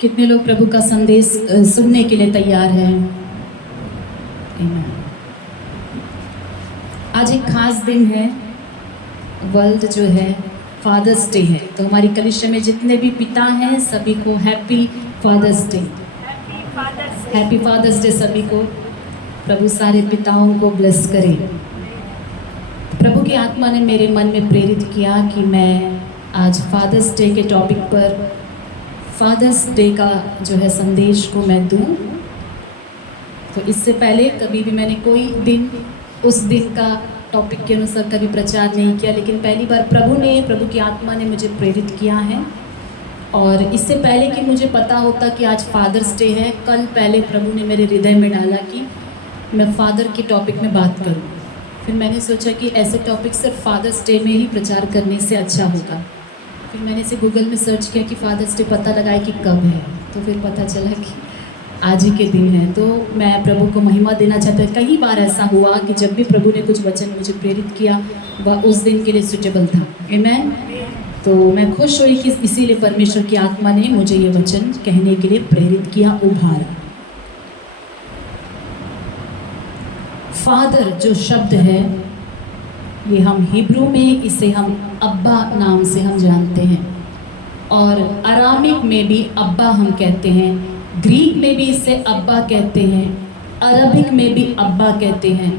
कितने लोग प्रभु का संदेश सुनने के लिए तैयार हैं? आज एक खास दिन है, वर्ल्ड जो है फादर्स डे है। तो हमारी कलीसिया में जितने भी पिता हैं सभी को happy Father's Day. Happy Father's Day सभी को। प्रभु सारे पिताओं को ब्लेस करे। प्रभु की आत्मा ने मेरे मन में प्रेरित किया कि मैं आज फादर्स डे के टॉपिक पर फादर्स डे का जो है संदेश को मैं दूं। तो इससे पहले कभी भी मैंने कोई दिन उस दिन का टॉपिक के अनुसार कभी प्रचार नहीं किया, लेकिन पहली बार प्रभु की आत्मा ने मुझे प्रेरित किया है। और इससे पहले कि मुझे पता होता कि आज फादर्स डे है, कल पहले प्रभु ने मेरे हृदय में डाला कि मैं फादर के टॉपिक में बात करूं। फिर मैंने सोचा कि ऐसे टॉपिक सिर्फ फादर्स डे में ही प्रचार करने से अच्छा होगा। फिर मैंने इसे गूगल में सर्च किया कि फादर्स डे, पता लगाया कि कब है। तो फिर पता चला कि आज ही के दिन है। तो मैं प्रभु को महिमा देना चाहता हूँ। कई बार ऐसा हुआ कि जब भी प्रभु ने कुछ वचन मुझे प्रेरित किया वह उस दिन के लिए सूटेबल था। आमीन। तो मैं खुश हुई कि इसीलिए परमेश्वर की आत्मा ने मुझे ये वचन कहने के लिए प्रेरित किया, उभारा। फादर जो शब्द है ये हम हिब्रू में इसे हम अब्बा नाम से हम जानते हैं, और अरामिक में भी अब्बा हम कहते हैं, ग्रीक में भी इसे अब्बा कहते हैं, अरबिक में भी अब्बा कहते हैं,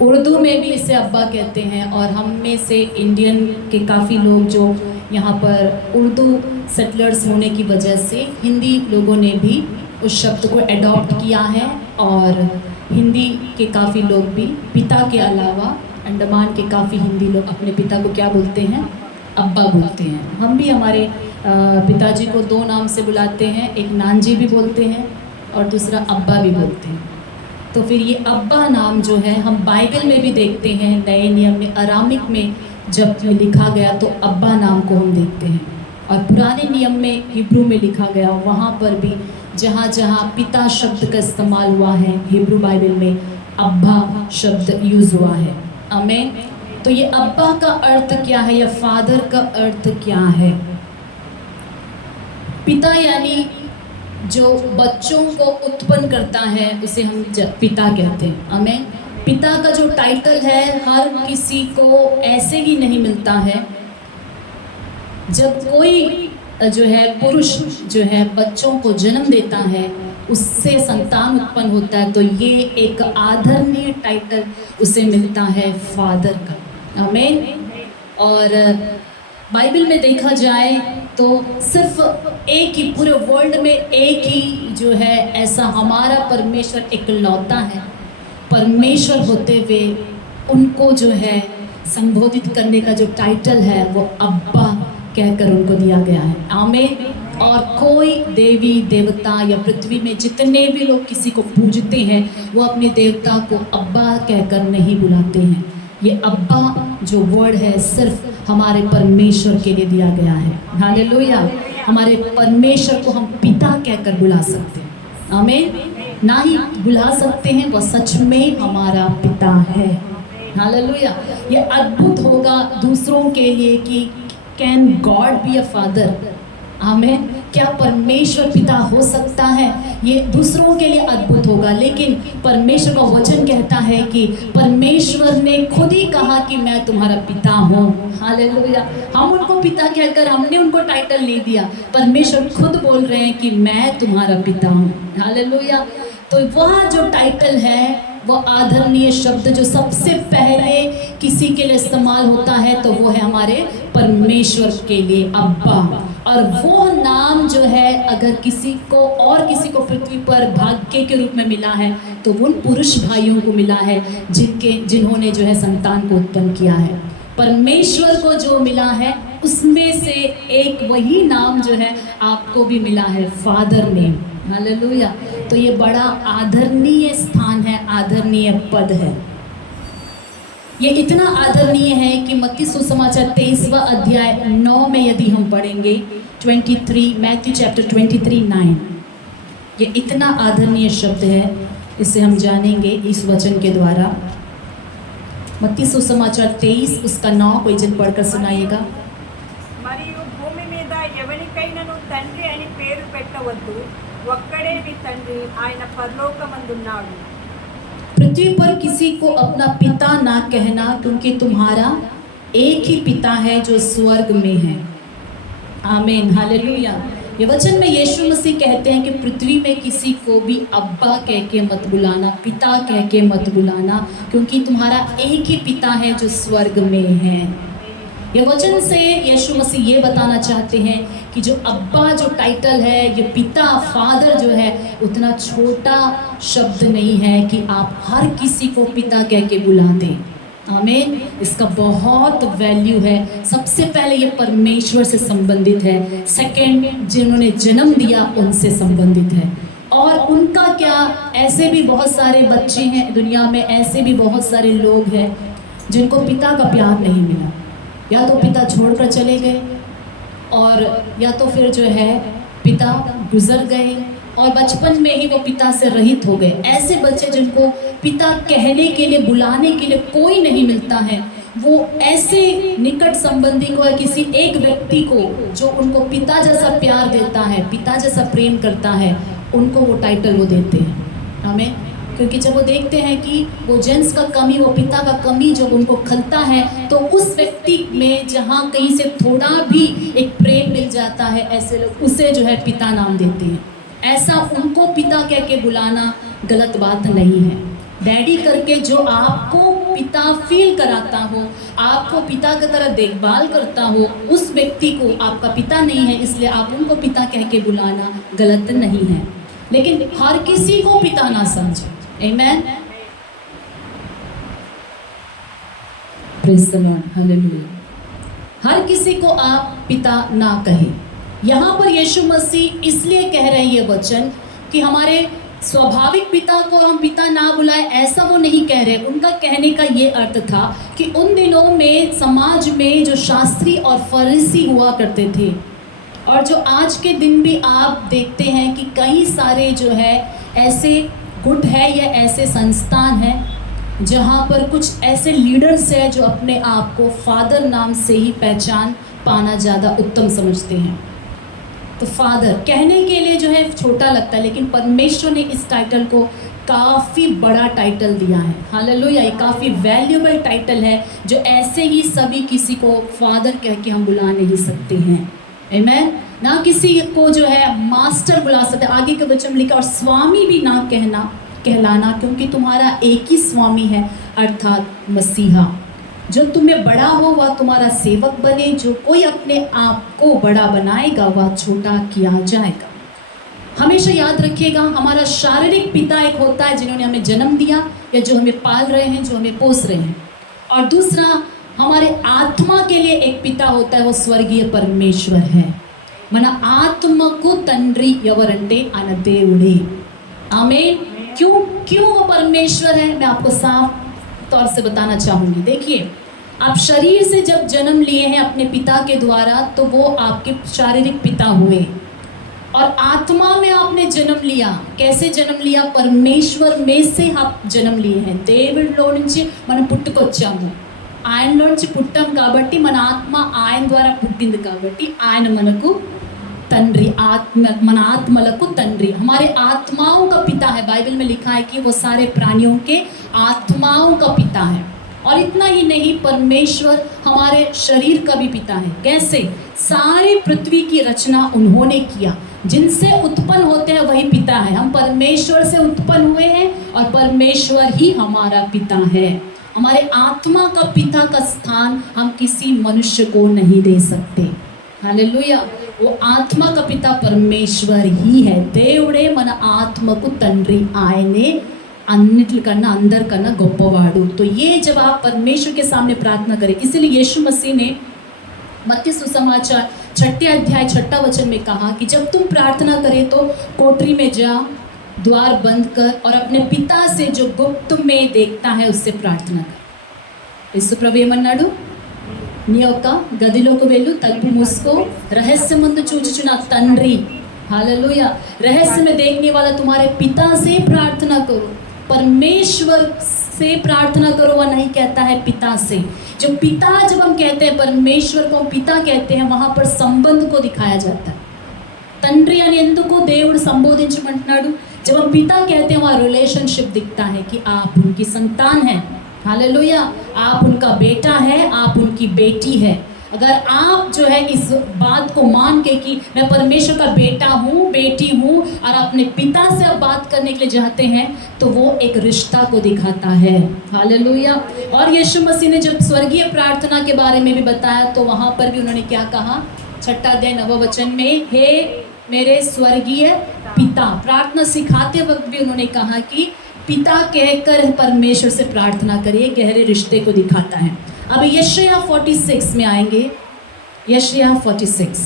उर्दू में भी इसे अब्बा कहते हैं। और हम में से इंडियन के काफ़ी लोग जो यहाँ पर उर्दू सेटलर्स होने की वजह से हिंदी लोगों ने भी उस शब्द को एडॉप्ट किया है। और हिंदी के काफ़ी लोग भी पिता के अलावा अंडमान के काफ़ी हिंदी लोग अपने पिता को क्या बोलते हैं? अब्बा बोलते हैं। हम भी हमारे पिताजी को दो नाम से बुलाते हैं, एक नानजी भी बोलते हैं और दूसरा अब्बा भी बोलते हैं। तो फिर ये अब्बा नाम जो है हम बाइबल में भी देखते हैं, नए नियम में अरामिक में जब लिखा गया तो अब्बा नाम को हम देखते हैं। और पुराने नियम में हिब्रू में लिखा गया, वहाँ पर भी जहाँ जहाँ पिता शब्द का इस्तेमाल हुआ है हिब्रू बाइबल में अब्बा शब्द यूज़ हुआ है। आमीन। तो ये अब्बा का अर्थ क्या है या फादर का अर्थ क्या है? पिता यानी जो बच्चों को उत्पन्न करता है उसे हम पिता कहते हैं। आमीन। पिता का जो टाइटल है हर किसी को ऐसे ही नहीं मिलता है। जब कोई जो है पुरुष जो है बच्चों को जन्म देता है, उससे संतान उत्पन्न होता है, तो ये एक आदरणीय टाइटल उसे मिलता है फादर का। आमीन। और बाइबल में देखा जाए तो सिर्फ एक ही पूरे वर्ल्ड में एक ही जो है ऐसा हमारा परमेश्वर इकलौता है। परमेश्वर होते हुए उनको जो है संबोधित करने का जो टाइटल है वो अब्बा कहकर उनको दिया गया है। आमीन। और कोई देवी देवता या पृथ्वी में जितने भी लोग किसी को पूजते हैं वो अपने देवता को अब्बा कहकर नहीं बुलाते हैं। ये अब्बा जो वर्ड है सिर्फ हमारे परमेश्वर के लिए दिया गया है। हालेलुया। हमारे परमेश्वर को हम पिता कहकर बुला सकते हैं। आमीन। ना ही बुला सकते हैं, वह सच में हमारा पिता है। हालेलुया। ये अद्भुत होगा दूसरों के लिए कि can God be a father? आमीन। क्या परमेश्वर पिता हो सकता है? ये दूसरों के लिए अद्भुत होगा, लेकिन परमेश्वर का वचन कहता है कि परमेश्वर ने खुद ही कहा कि मैं तुम्हारा पिता हूँ। हालेलुया। हम उनको पिता कहकर हमने उनको टाइटल नहीं दिया, परमेश्वर खुद बोल रहे हैं कि मैं तुम्हारा पिता हूँ। हालेलुया। तो वह जो टाइटल है वो आदरणीय शब्द जो सबसे पहले किसी के लिए इस्तेमाल होता है तो वो है हमारे परमेश्वर के लिए अब्बा। और वो नाम जो है अगर किसी को और किसी को पृथ्वी पर भाग्य के रूप में मिला है तो उन पुरुष भाइयों को मिला है जिन्होंने जो है संतान को उत्पन्न किया है। परमेश्वर को जो मिला है उसमें से एक वही नाम जो है आपको भी मिला है, फादर नेम। हालेलुया। तो ये बड़ा आदरणीय स्थान है, आदरणीय पद है। ये इतना आदरणीय है कि मत्ती सुसमाचार 23वां अध्याय 9 में यदि हम पढ़ेंगे 23 मैथ्यू चैप्टर 23:9, ये इतना आदरणीय शब्द है, इसे हम जानेंगे इस वचन के द्वारा। मत्ती सुसमाचार 23 उसका 9 कोई जन पढ़कर सुनाइएगा। మరియు భూమి మీద ఎవరికైనను తండ్రి అని పేరు పెట్టవద్దు, ఒక్కడే మీ తండ్రి, ఆయన పరలోకమందున్నాడు. पृथ्वी पर किसी को अपना पिता ना कहना, क्योंकि तुम्हारा एक ही पिता है जो स्वर्ग में है। आमीन, हालेलुया। ये वचन में यीशु मसीह कहते हैं कि पृथ्वी में किसी को भी अब्बा कह के मत बुलाना, पिता कह के मत बुलाना, क्योंकि तुम्हारा एक ही पिता है जो स्वर्ग में है। ये वचन से यीशु मसीह ये बताना चाहते हैं कि जो अब्बा जो टाइटल है, ये पिता फादर जो है, उतना छोटा शब्द नहीं है कि आप हर किसी को पिता कह के बुला दें। आमीन। इसका बहुत वैल्यू है। सबसे पहले ये परमेश्वर से संबंधित है, सेकंड जिन्होंने जन्म दिया उनसे संबंधित है। और उनका क्या, ऐसे भी बहुत सारे बच्चे हैं दुनिया में, ऐसे भी बहुत सारे लोग हैं जिनको पिता का प्यार नहीं मिला, या तो पिता छोड़कर चले गए, और या तो फिर जो है पिता गुजर गए और बचपन में ही वो पिता से रहित हो गए। ऐसे बच्चे जिनको पिता कहने के लिए, बुलाने के लिए कोई नहीं मिलता है, वो ऐसे निकट संबंधी को या किसी एक व्यक्ति को जो उनको पिता जैसा प्यार देता है, पिता जैसा प्रेम करता है, उनको वो टाइटल वो देते हैं। हमें, क्योंकि जब वो देखते हैं कि वो जेंस का कमी, वो पिता का कमी जब उनको खलता है, तो उस व्यक्ति में जहाँ कहीं से थोड़ा भी एक प्रेम मिल जाता है, ऐसे लोग उसे जो है पिता नाम देते हैं। ऐसा उनको पिता कह के बुलाना गलत बात नहीं है। डैडी करके जो आपको पिता फील कराता हो, आपको पिता की तरह देखभाल करता हो, उस व्यक्ति को आपका पिता नहीं है, इसलिए आप उनको पिता कह के बुलाना गलत नहीं है। लेकिन हर किसी को पिता ना समझे। आमीन, प्रेज़ द लॉर्ड, हालेलुया। हर किसी को आप पिता ना कहें। यहाँ पर यीशु मसीह इसलिए कह रहे हैं ये वचन कि हमारे स्वाभाविक पिता को हम पिता ना बुलाए, ऐसा वो नहीं कह रहे। उनका कहने का ये अर्थ था कि उन दिनों में समाज में जो शास्त्री और फरीसी हुआ करते थे, और जो आज के दिन भी आप देखते हैं कि कई सारे जो है ऐसे गुट है या ऐसे संस्थान हैं जहाँ पर कुछ ऐसे लीडर्स हैं जो अपने आप को फादर नाम से ही पहचान पाना ज़्यादा उत्तम समझते हैं। तो फादर कहने के लिए जो है छोटा लगता है, लेकिन परमेश्वर ने इस टाइटल को काफ़ी बड़ा टाइटल दिया है। हालेलुया, ये काफ़ी वैल्यूबल टाइटल है जो ऐसे ही सभी किसी को फादर कह के हम बुला नहीं सकते हैं। आमीन। ना किसी को जो है मास्टर बुला सकते, आगे के वचन में लिखा, और स्वामी भी ना कहलाना, क्योंकि तुम्हारा एक ही स्वामी है, अर्थात मसीहा। जो तुम्हें बड़ा हो वह तुम्हारा सेवक बने, जो कोई अपने आप को बड़ा बनाएगा वह छोटा किया जाएगा। हमेशा याद रखिएगा, हमारा शारीरिक पिता एक होता है जिन्होंने हमें जन्म दिया या जो हमें पाल रहे हैं, जो हमें पोस रहे हैं, और दूसरा हमारे आत्मा के लिए एक पिता होता है, वो स्वर्गीय परमेश्वर है। మన ఆత్మకు తండ్రి ఎవరంటే ఆయన దేవుడే। आमीन। क्यों वो परमेश्वर है, मैं आपको साफ तौर से बताना चाहूँगी। देखिए, आप शरीर से जब जन्म लिए हैं अपने पिता के द्वारा, तो वो आपके शारीरिक पिता हुए, और आत्मा में आपने जन्म लिया। कैसे जन्म लिया? परमेश्वर में से आप जन्म लिए हैं। దేవుడిలో నుంచి మనం పుట్టుకొచ్చాము, ఆయనలో నుంచి పుట్టాం కాబట్టి మన ఆత్మ ఆయన ద్వారా పుట్టింది కాబట్టి ఆయన మనకు तंड्री, मन आत्मलकु तंड्री, हमारे आत्माओं का पिता है। बाइबल में लिखा है कि वो सारे प्राणियों के आत्माओं का पिता है। और इतना ही नहीं, परमेश्वर हमारे शरीर का भी पिता है। कैसे? सारी पृथ्वी की रचना उन्होंने किया, जिनसे उत्पन्न होते हैं वही पिता है। हम परमेश्वर से उत्पन्न हुए हैं और परमेश्वर ही हमारा पिता है। हमारे आत्मा का पिता का स्थान हम किसी मनुष्य को नहीं दे सकते। हालेलुया। वो आत्मा का पिता परमेश्वर ही है। దేవుడే మన ఆత్మకు తండ్రి, ఆయనే అన్నిటికన్నా అందరికన్నా గొప్పవాడు। तो ये जब आप परमेश्वर के सामने प्रार्थना करें, इसलिए यीशु मसीह ने मत्ती सुसमाचार 6 अध्याय 6 वचन में कहा कि जब तुम प्रार्थना करे तो कोठरी में जा, द्वार बंद कर और अपने पिता से जो गुप्त में देखता है उससे प्रार्थना कर। यीशु ప్రభు ఏమన్నాడు? నీ యొక్క గదిలోకి వెళ్ళు, తలుపు మూసుకో, रहस्यమందు చూచుచు నా తండ్రి, हालेलुया, रहस्य में देखने वाला तुम्हारे पिता से प्रार्थना करो। परमेश्वर से प्रार्थना करो, वह नहीं कहता है पिता से। जो पिता, जब हम कहते हैं परमेश्वर को पिता कहते हैं, वहाँ पर संबंध को दिखाया जाता है। తండ్రి అని ఎందుకు దేవుడు సంబోధించమంటున్నాడు? जब हम पिता कहते हैं वहाँ रिलेशनशिप दिखता है कि आप उनकी संतान हैं। हालेलुया, आप उनका बेटा है, आप उनकी बेटी है। अगर आप जो है इस बात को मान के कि मैं परमेश्वर का बेटा हूँ, बेटी हूँ, और अपने पिता से आप बात करने के लिए चाहते हैं, तो वो एक रिश्ता को दिखाता है। हालेलुया। और यीशु मसीह ने जब स्वर्गीय प्रार्थना के बारे में भी बताया, तो वहाँ पर भी उन्होंने क्या कहा? 6 अध्याय 9 वचन में, हे मेरे स्वर्गीय पिता। प्रार्थना सिखाते वक्त भी उन्होंने कहा कि पिता कहकर परमेश्वर से प्रार्थना करिए, गहरे रिश्ते को दिखाता है। अब यशायाह 46 में आएंगे। यशायाह 46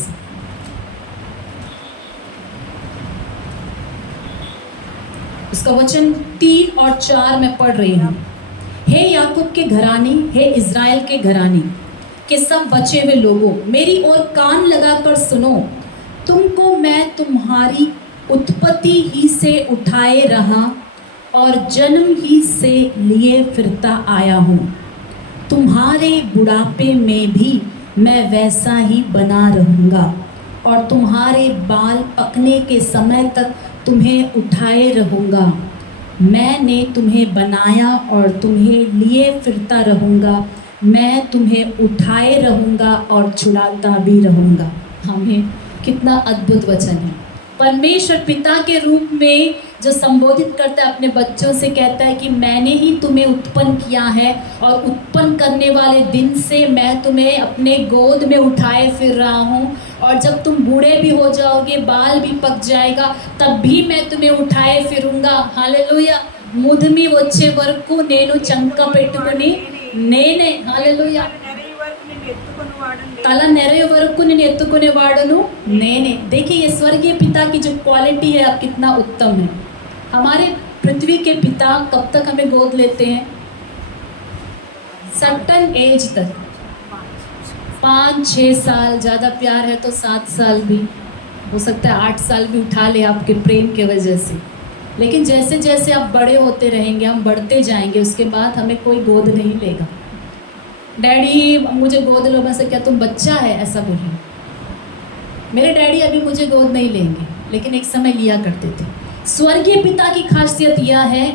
उसका वचन 3 और 4 में पढ़ रही हूँ। हे याकूब के घराने, हे इज़राइल के घराने के सब बचे हुए लोगों, मेरी ओर कान लगाकर सुनो। तुमको मैं तुम्हारी उत्पत्ति ही से उठाए रहा और जन्म ही से लिए फिरता आया हूँ। तुम्हारे बुढ़ापे में भी मैं वैसा ही बना रहूँगा और तुम्हारे बाल पकने के समय तक तुम्हें उठाए रहूँगा। मैंने तुम्हें बनाया और तुम्हें लिए फिरता रहूँगा। मैं तुम्हें उठाए रहूँगा और छुड़ाता भी रहूँगा। हमें कितना अद्भुत वचन है। परमेश्वर पिता के रूप में जो संबोधित करता है अपने बच्चों से, कहता है कि मैंने ही तुम्हें उत्पन्न किया है और उत्पन्न करने वाले दिन से मैं तुम्हें अपने गोद में उठाए फिर रहा हूँ, और जब तुम बूढ़े भी हो जाओगे, बाल भी पक जाएगा, तब भी मैं तुम्हें उठाए फिरूंगा। हालेलुया। मुधमी వచ్చే వరకు నేను చంక పెట్టుకొని నేనే, हालेलुया, तला नेरे वरकु నేను ఎత్తుకునేవాడును నేనే। देखिए ये स्वर्गीय पिता की जो क्वालिटी है अब कितना उत्तम है। हमारे पृथ्वी के पिता कब तक हमें गोद लेते हैं? सर्टन एज तक, 5-6 साल, ज़्यादा प्यार है तो 7 साल भी हो सकता है, 8 साल भी उठा ले आपके प्रेम के वजह से। लेकिन जैसे जैसे आप बड़े होते रहेंगे, हम बढ़ते जाएंगे, उसके बाद हमें कोई गोद नहीं लेगा। डैडी मुझे गोद लो, मैं से क्या तुम बच्चा है ऐसा बोलिए। मेरे डैडी अभी मुझे गोद नहीं लेंगे, लेकिन एक समय लिया करते थे। स्वर्गीय पिता की खासियत यह है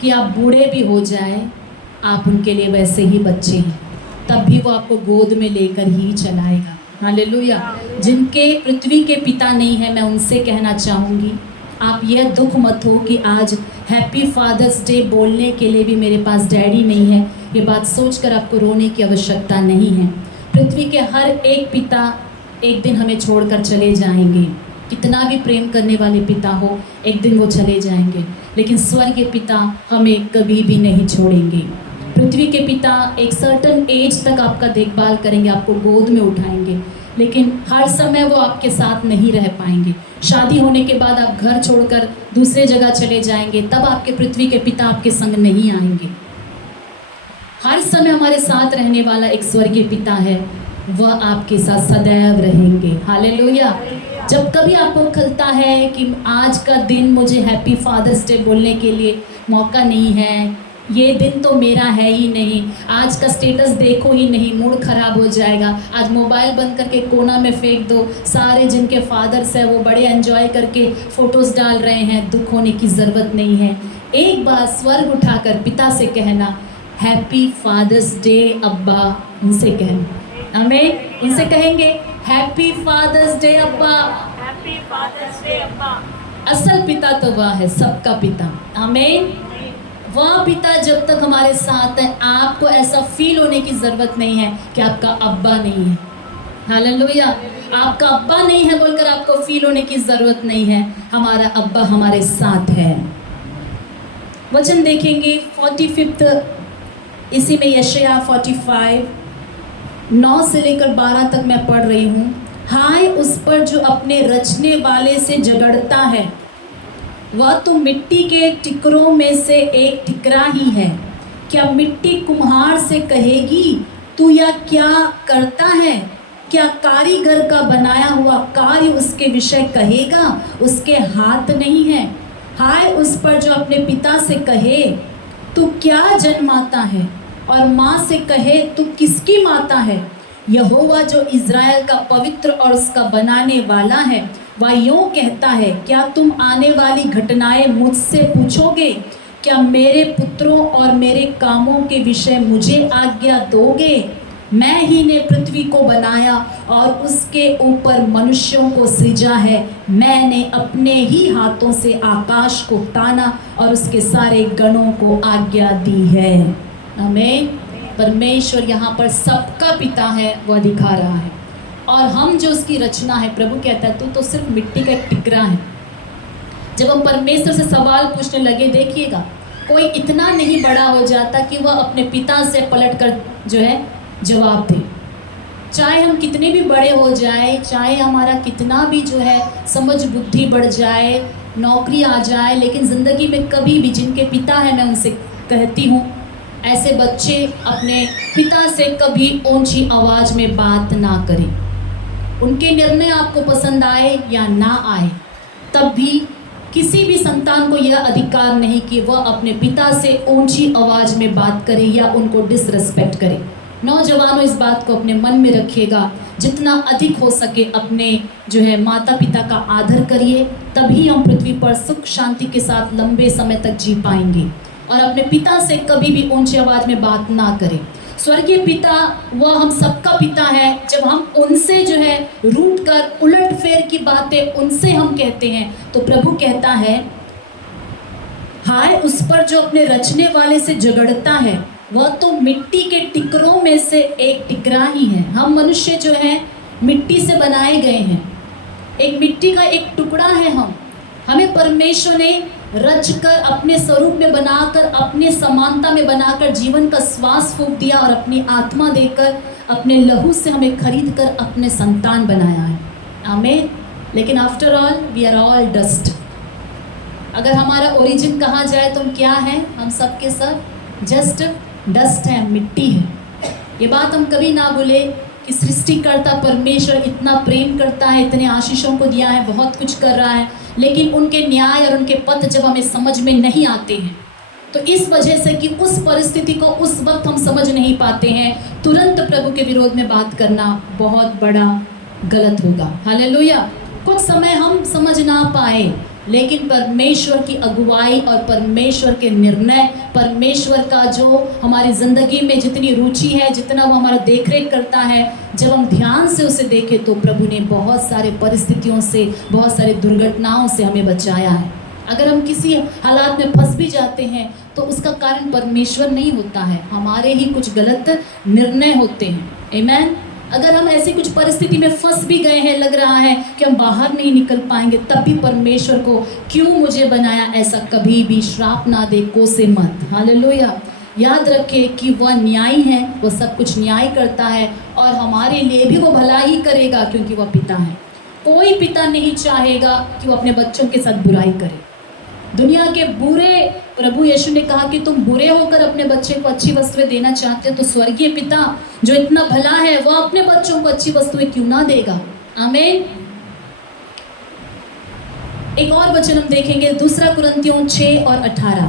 कि आप बूढ़े भी हो जाए, आप उनके लिए वैसे ही बच्चे हैं, तब भी वो आपको गोद में लेकर ही चलाएगा। हालेलुया। जिनके पृथ्वी के पिता नहीं है, मैं उनसे कहना चाहूँगी, आप यह दुख मत हो कि आज हैप्पी फादर्स डे बोलने के लिए भी मेरे पास डैडी नहीं है। ये बात सोचकर आपको रोने की आवश्यकता नहीं है। पृथ्वी के हर एक पिता एक दिन हमें छोड़कर चले जाएंगे। कितना भी प्रेम करने वाले पिता हो, एक दिन वो चले जाएंगे, लेकिन स्वर्गीय पिता हमें कभी भी नहीं छोड़ेंगे। पृथ्वी के पिता एक सर्टन एज तक आपका देखभाल करेंगे, आपको गोद में उठाएंगे, लेकिन हर समय वो आपके साथ नहीं रह पाएंगे। शादी होने के बाद आप घर छोड़कर दूसरे जगह चले जाएंगे, तब आपके पृथ्वी के पिता आपके संग नहीं आएंगे। हर समय हमारे साथ रहने वाला एक स्वर्गीय पिता है, वह आपके साथ सदैव रहेंगे। हालेलुया। जब कभी आपको खलता है कि आज का दिन मुझे हैप्पी फादर्स डे बोलने के लिए मौका नहीं है, ये दिन तो मेरा है ही नहीं, आज का स्टेटस देखो ही नहीं, मूड खराब हो जाएगा, आज मोबाइल बंद करके कोना में फेंक दो, सारे जिनके फादर्स हैं वो बड़े एंजॉय करके फ़ोटोज़ डाल रहे हैं, दुख होने की ज़रूरत नहीं है। एक बार स्वर्ग उठाकर पिता से कहना, हैप्पी फादर्स डे अब्बा, उनसे कहना, हमें उनसे कहेंगे हैप्पी फादर्स डे अब्बा, हैप्पी फादर्स डे अब्बा। असल पिता तो वह है, सबका पिता। हमें वह पिता जब तक हमारे साथ है, आपको ऐसा फील होने की ज़रूरत नहीं है कि आपका अब्बा नहीं है। हालेलुया। आपका अब्बा नहीं है बोलकर आपको फील होने की ज़रूरत नहीं है, हमारा अब्बा हमारे साथ है। वचन देखेंगे 45 इसी में यशायाह 45 9 से लेकर 12 तक मैं पढ़ रही हूँ। हाय उस पर जो अपने रचने वाले से झगड़ता है, वह तो मिट्टी के टिकरों में से एक टिकरा ही है। क्या मिट्टी कुम्हार से कहेगी तू यह क्या करता है? क्या कारीगर का बनाया हुआ कार्य उसके विषय कहेगा उसके हाथ नहीं है? हाय उस पर जो अपने पिता से कहे तू क्या जन्माता है, और माँ से कहे तू किसकी माता है। यहोवा जो इज़राइल का पवित्र और उसका बनाने वाला है, वह यूँ कहता है, क्या तुम आने वाली घटनाएं मुझसे पूछोगे? क्या मेरे पुत्रों और मेरे कामों के विषय मुझे आज्ञा दोगे? मैं ही ने पृथ्वी को बनाया और उसके ऊपर मनुष्यों को सृजा है। मैंने अपने ही हाथों से आकाश को ताना और उसके सारे गणों को आज्ञा दी है। आमीन। परमेश्वर यहाँ पर सबका पिता है, वह दिखा रहा है, और हम जो उसकी रचना है। प्रभु कहता है तू तो सिर्फ मिट्टी का एक टिकरा है। जब हम परमेश्वर से सवाल पूछने लगे, देखिएगा कोई इतना नहीं बड़ा हो जाता कि वह अपने पिता से पलट कर जो है जवाब दे। चाहे हम कितने भी बड़े हो जाए, चाहे हमारा कितना भी जो है समझ बुद्धि बढ़ जाए, नौकरी आ जाए, लेकिन ज़िंदगी में कभी भी जिनके पिता हैं, मैं उनसे कहती हूँ ऐसे बच्चे अपने पिता से कभी ऊंची आवाज़ में बात ना करें। उनके निर्णय आपको पसंद आए या ना आए, तब भी किसी भी संतान को यह अधिकार नहीं कि वह अपने पिता से ऊंची आवाज़ में बात करे या उनको डिसरिस्पेक्ट करे। नौजवानों, इस बात को अपने मन में रखिएगा, जितना अधिक हो सके अपने जो है माता पिता का आदर करिए, तभी हम पृथ्वी पर सुख शांति के साथ लंबे समय तक जी पाएंगे। और अपने पिता से कभी भी ऊंची आवाज़ में बात ना करें। स्वर्गीय पिता वह हम सबका पिता है। जब हम उनसे जो है रूठ कर उलट फेर की बातें उनसे हम कहते हैं, तो प्रभु कहता है हाय उस पर जो अपने रचने वाले से झगड़ता है, वह तो मिट्टी के टिकरों में से एक टिकरा ही है। हम मनुष्य जो है मिट्टी से बनाए गए हैं, एक मिट्टी का एक टुकड़ा है हम। हमें परमेश्वर ने रच कर अपने स्वरूप में बनाकर, अपने समानता में बनाकर जीवन का श्वास फूंक दिया और अपनी आत्मा देकर अपने लहू से हमें खरीद कर अपने संतान बनाया है। आमीन। लेकिन after all we are all dust. अगर हमारा ओरिजिन कहा जाए तो हम क्या हैं? हम सब के सब जस्ट डस्ट हैं, मिट्टी है। ये बात हम कभी ना भूले कि सृष्टिकर्ता परमेश्वर इतना प्रेम करता है, इतने आशीषों को दिया है, बहुत कुछ कर रहा है, लेकिन उनके न्याय और उनके पथ जब हमें समझ में नहीं आते हैं, तो इस वजह से कि उस परिस्थिति को उस वक्त हम समझ नहीं पाते हैं, तुरंत प्रभु के विरोध में बात करना बहुत बड़ा गलत होगा। हालेलुया। कुछ समय हम समझ ना पाए, लेकिन परमेश्वर की अगुवाई और परमेश्वर के निर्णय, परमेश्वर का जो हमारी ज़िंदगी में जितनी रुचि है, जितना वो हमारा देखरेख करता है, जब हम ध्यान से उसे देखें तो प्रभु ने बहुत सारे परिस्थितियों से, बहुत सारे दुर्घटनाओं से हमें बचाया है। अगर हम किसी हालात में फंस भी जाते हैं तो उसका कारण परमेश्वर नहीं होता है, हमारे ही कुछ गलत निर्णय होते हैं। आमीन। अगर हम ऐसी कुछ परिस्थिति में फंस भी गए हैं, लग रहा है कि हम बाहर नहीं निकल पाएंगे, तब भी परमेश्वर को क्यों मुझे बनाया, ऐसा कभी भी श्राप ना दे, कोसे मत। हालेलुया। याद रखें कि वह न्यायी है, वह सब कुछ न्याय करता है और हमारे लिए भी वो भला ही करेगा, क्योंकि वह पिता है। कोई पिता नहीं चाहेगा कि वो अपने बच्चों के साथ बुराई करे। दुनिया के बुरे, प्रभु यीशु ने कहा कि तुम बुरे होकर अपने बच्चे को अच्छी वस्तुएं देना चाहते हो, तो स्वर्गीय पिता जो इतना भला है वह अपने बच्चों को अच्छी वस्तुएं क्यों ना देगा। आमीन। एक और वचन हम देखेंगे, 2 कुरिन्थियों 6 और 18।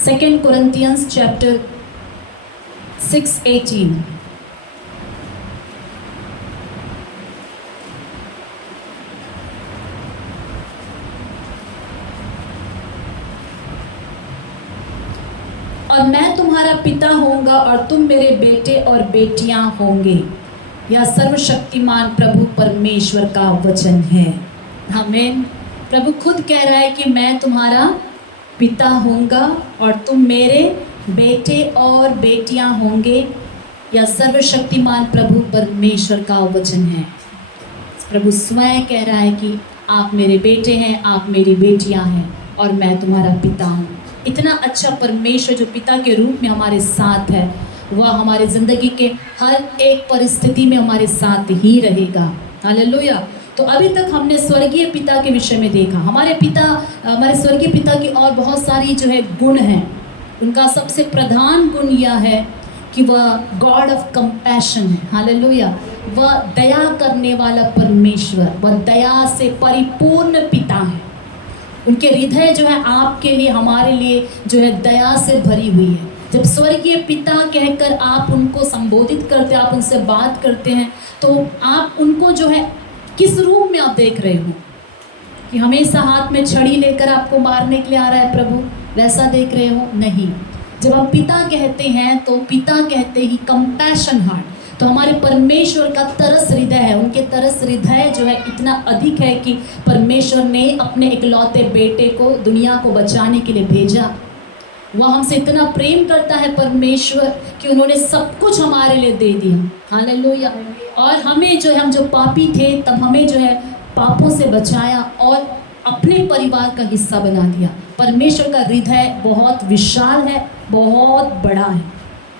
2 Corinthians chapter 6:18। और मैं तुम्हारा पिता होऊंगा और तुम मेरे बेटे और बेटियां होंगे। यह सर्वशक्तिमान प्रभु परमेश्वर का वचन है। आमीन। प्रभु खुद कह रहा है कि मैं तुम्हारा पिता होऊंगा और तुम मेरे बेटे और बेटियां होंगे। यह सर्वशक्तिमान प्रभु परमेश्वर का वचन है। प्रभु स्वयं कह रहा है कि आप मेरे बेटे हैं, आप मेरी बेटियां हैं और मैं तुम्हारा पिता हूँ। इतना अच्छा परमेश्वर जो पिता के रूप में हमारे साथ है, वह हमारे ज़िंदगी के हर एक परिस्थिति में हमारे साथ ही रहेगा। हालेलुया। तो अभी तक हमने स्वर्गीय पिता के विषय में देखा। हमारे स्वर्गीय पिता की और बहुत सारी जो है गुण हैं। उनका सबसे प्रधान गुण यह है कि वह गॉड ऑफ कंपैशन है। हालेलुया। वह दया करने वाला परमेश्वर, वह दया से परिपूर्ण पिता है। उनके हृदय जो है आपके लिए, हमारे लिए जो है दया से भरी हुई है। जब स्वर्गीय पिता कहकर आप उनको संबोधित करते हैं, आप उनसे बात करते हैं, तो आप उनको जो है किस रूप में आप देख रहे हो? कि हमेशा हाथ में छड़ी लेकर आपको मारने के लिए आ रहा है प्रभु, वैसा देख रहे हो? नहीं। जब हम पिता कहते हैं तो पिता कहते ही कंपैशन हार्ट, तो हमारे परमेश्वर का तरस हृदय है। उनके तरस हृदय जो है इतना अधिक है कि परमेश्वर ने अपने इकलौते बेटे को दुनिया को बचाने के लिए भेजा। वह हमसे इतना प्रेम करता है परमेश्वर कि उन्होंने सब कुछ हमारे लिए दे दिया। हालेलुया। और हमें जो है, हम जो पापी थे तब हमें जो है पापों से बचाया और अपने परिवार का हिस्सा बना दिया। परमेश्वर का हृदय बहुत विशाल है, बहुत बड़ा है।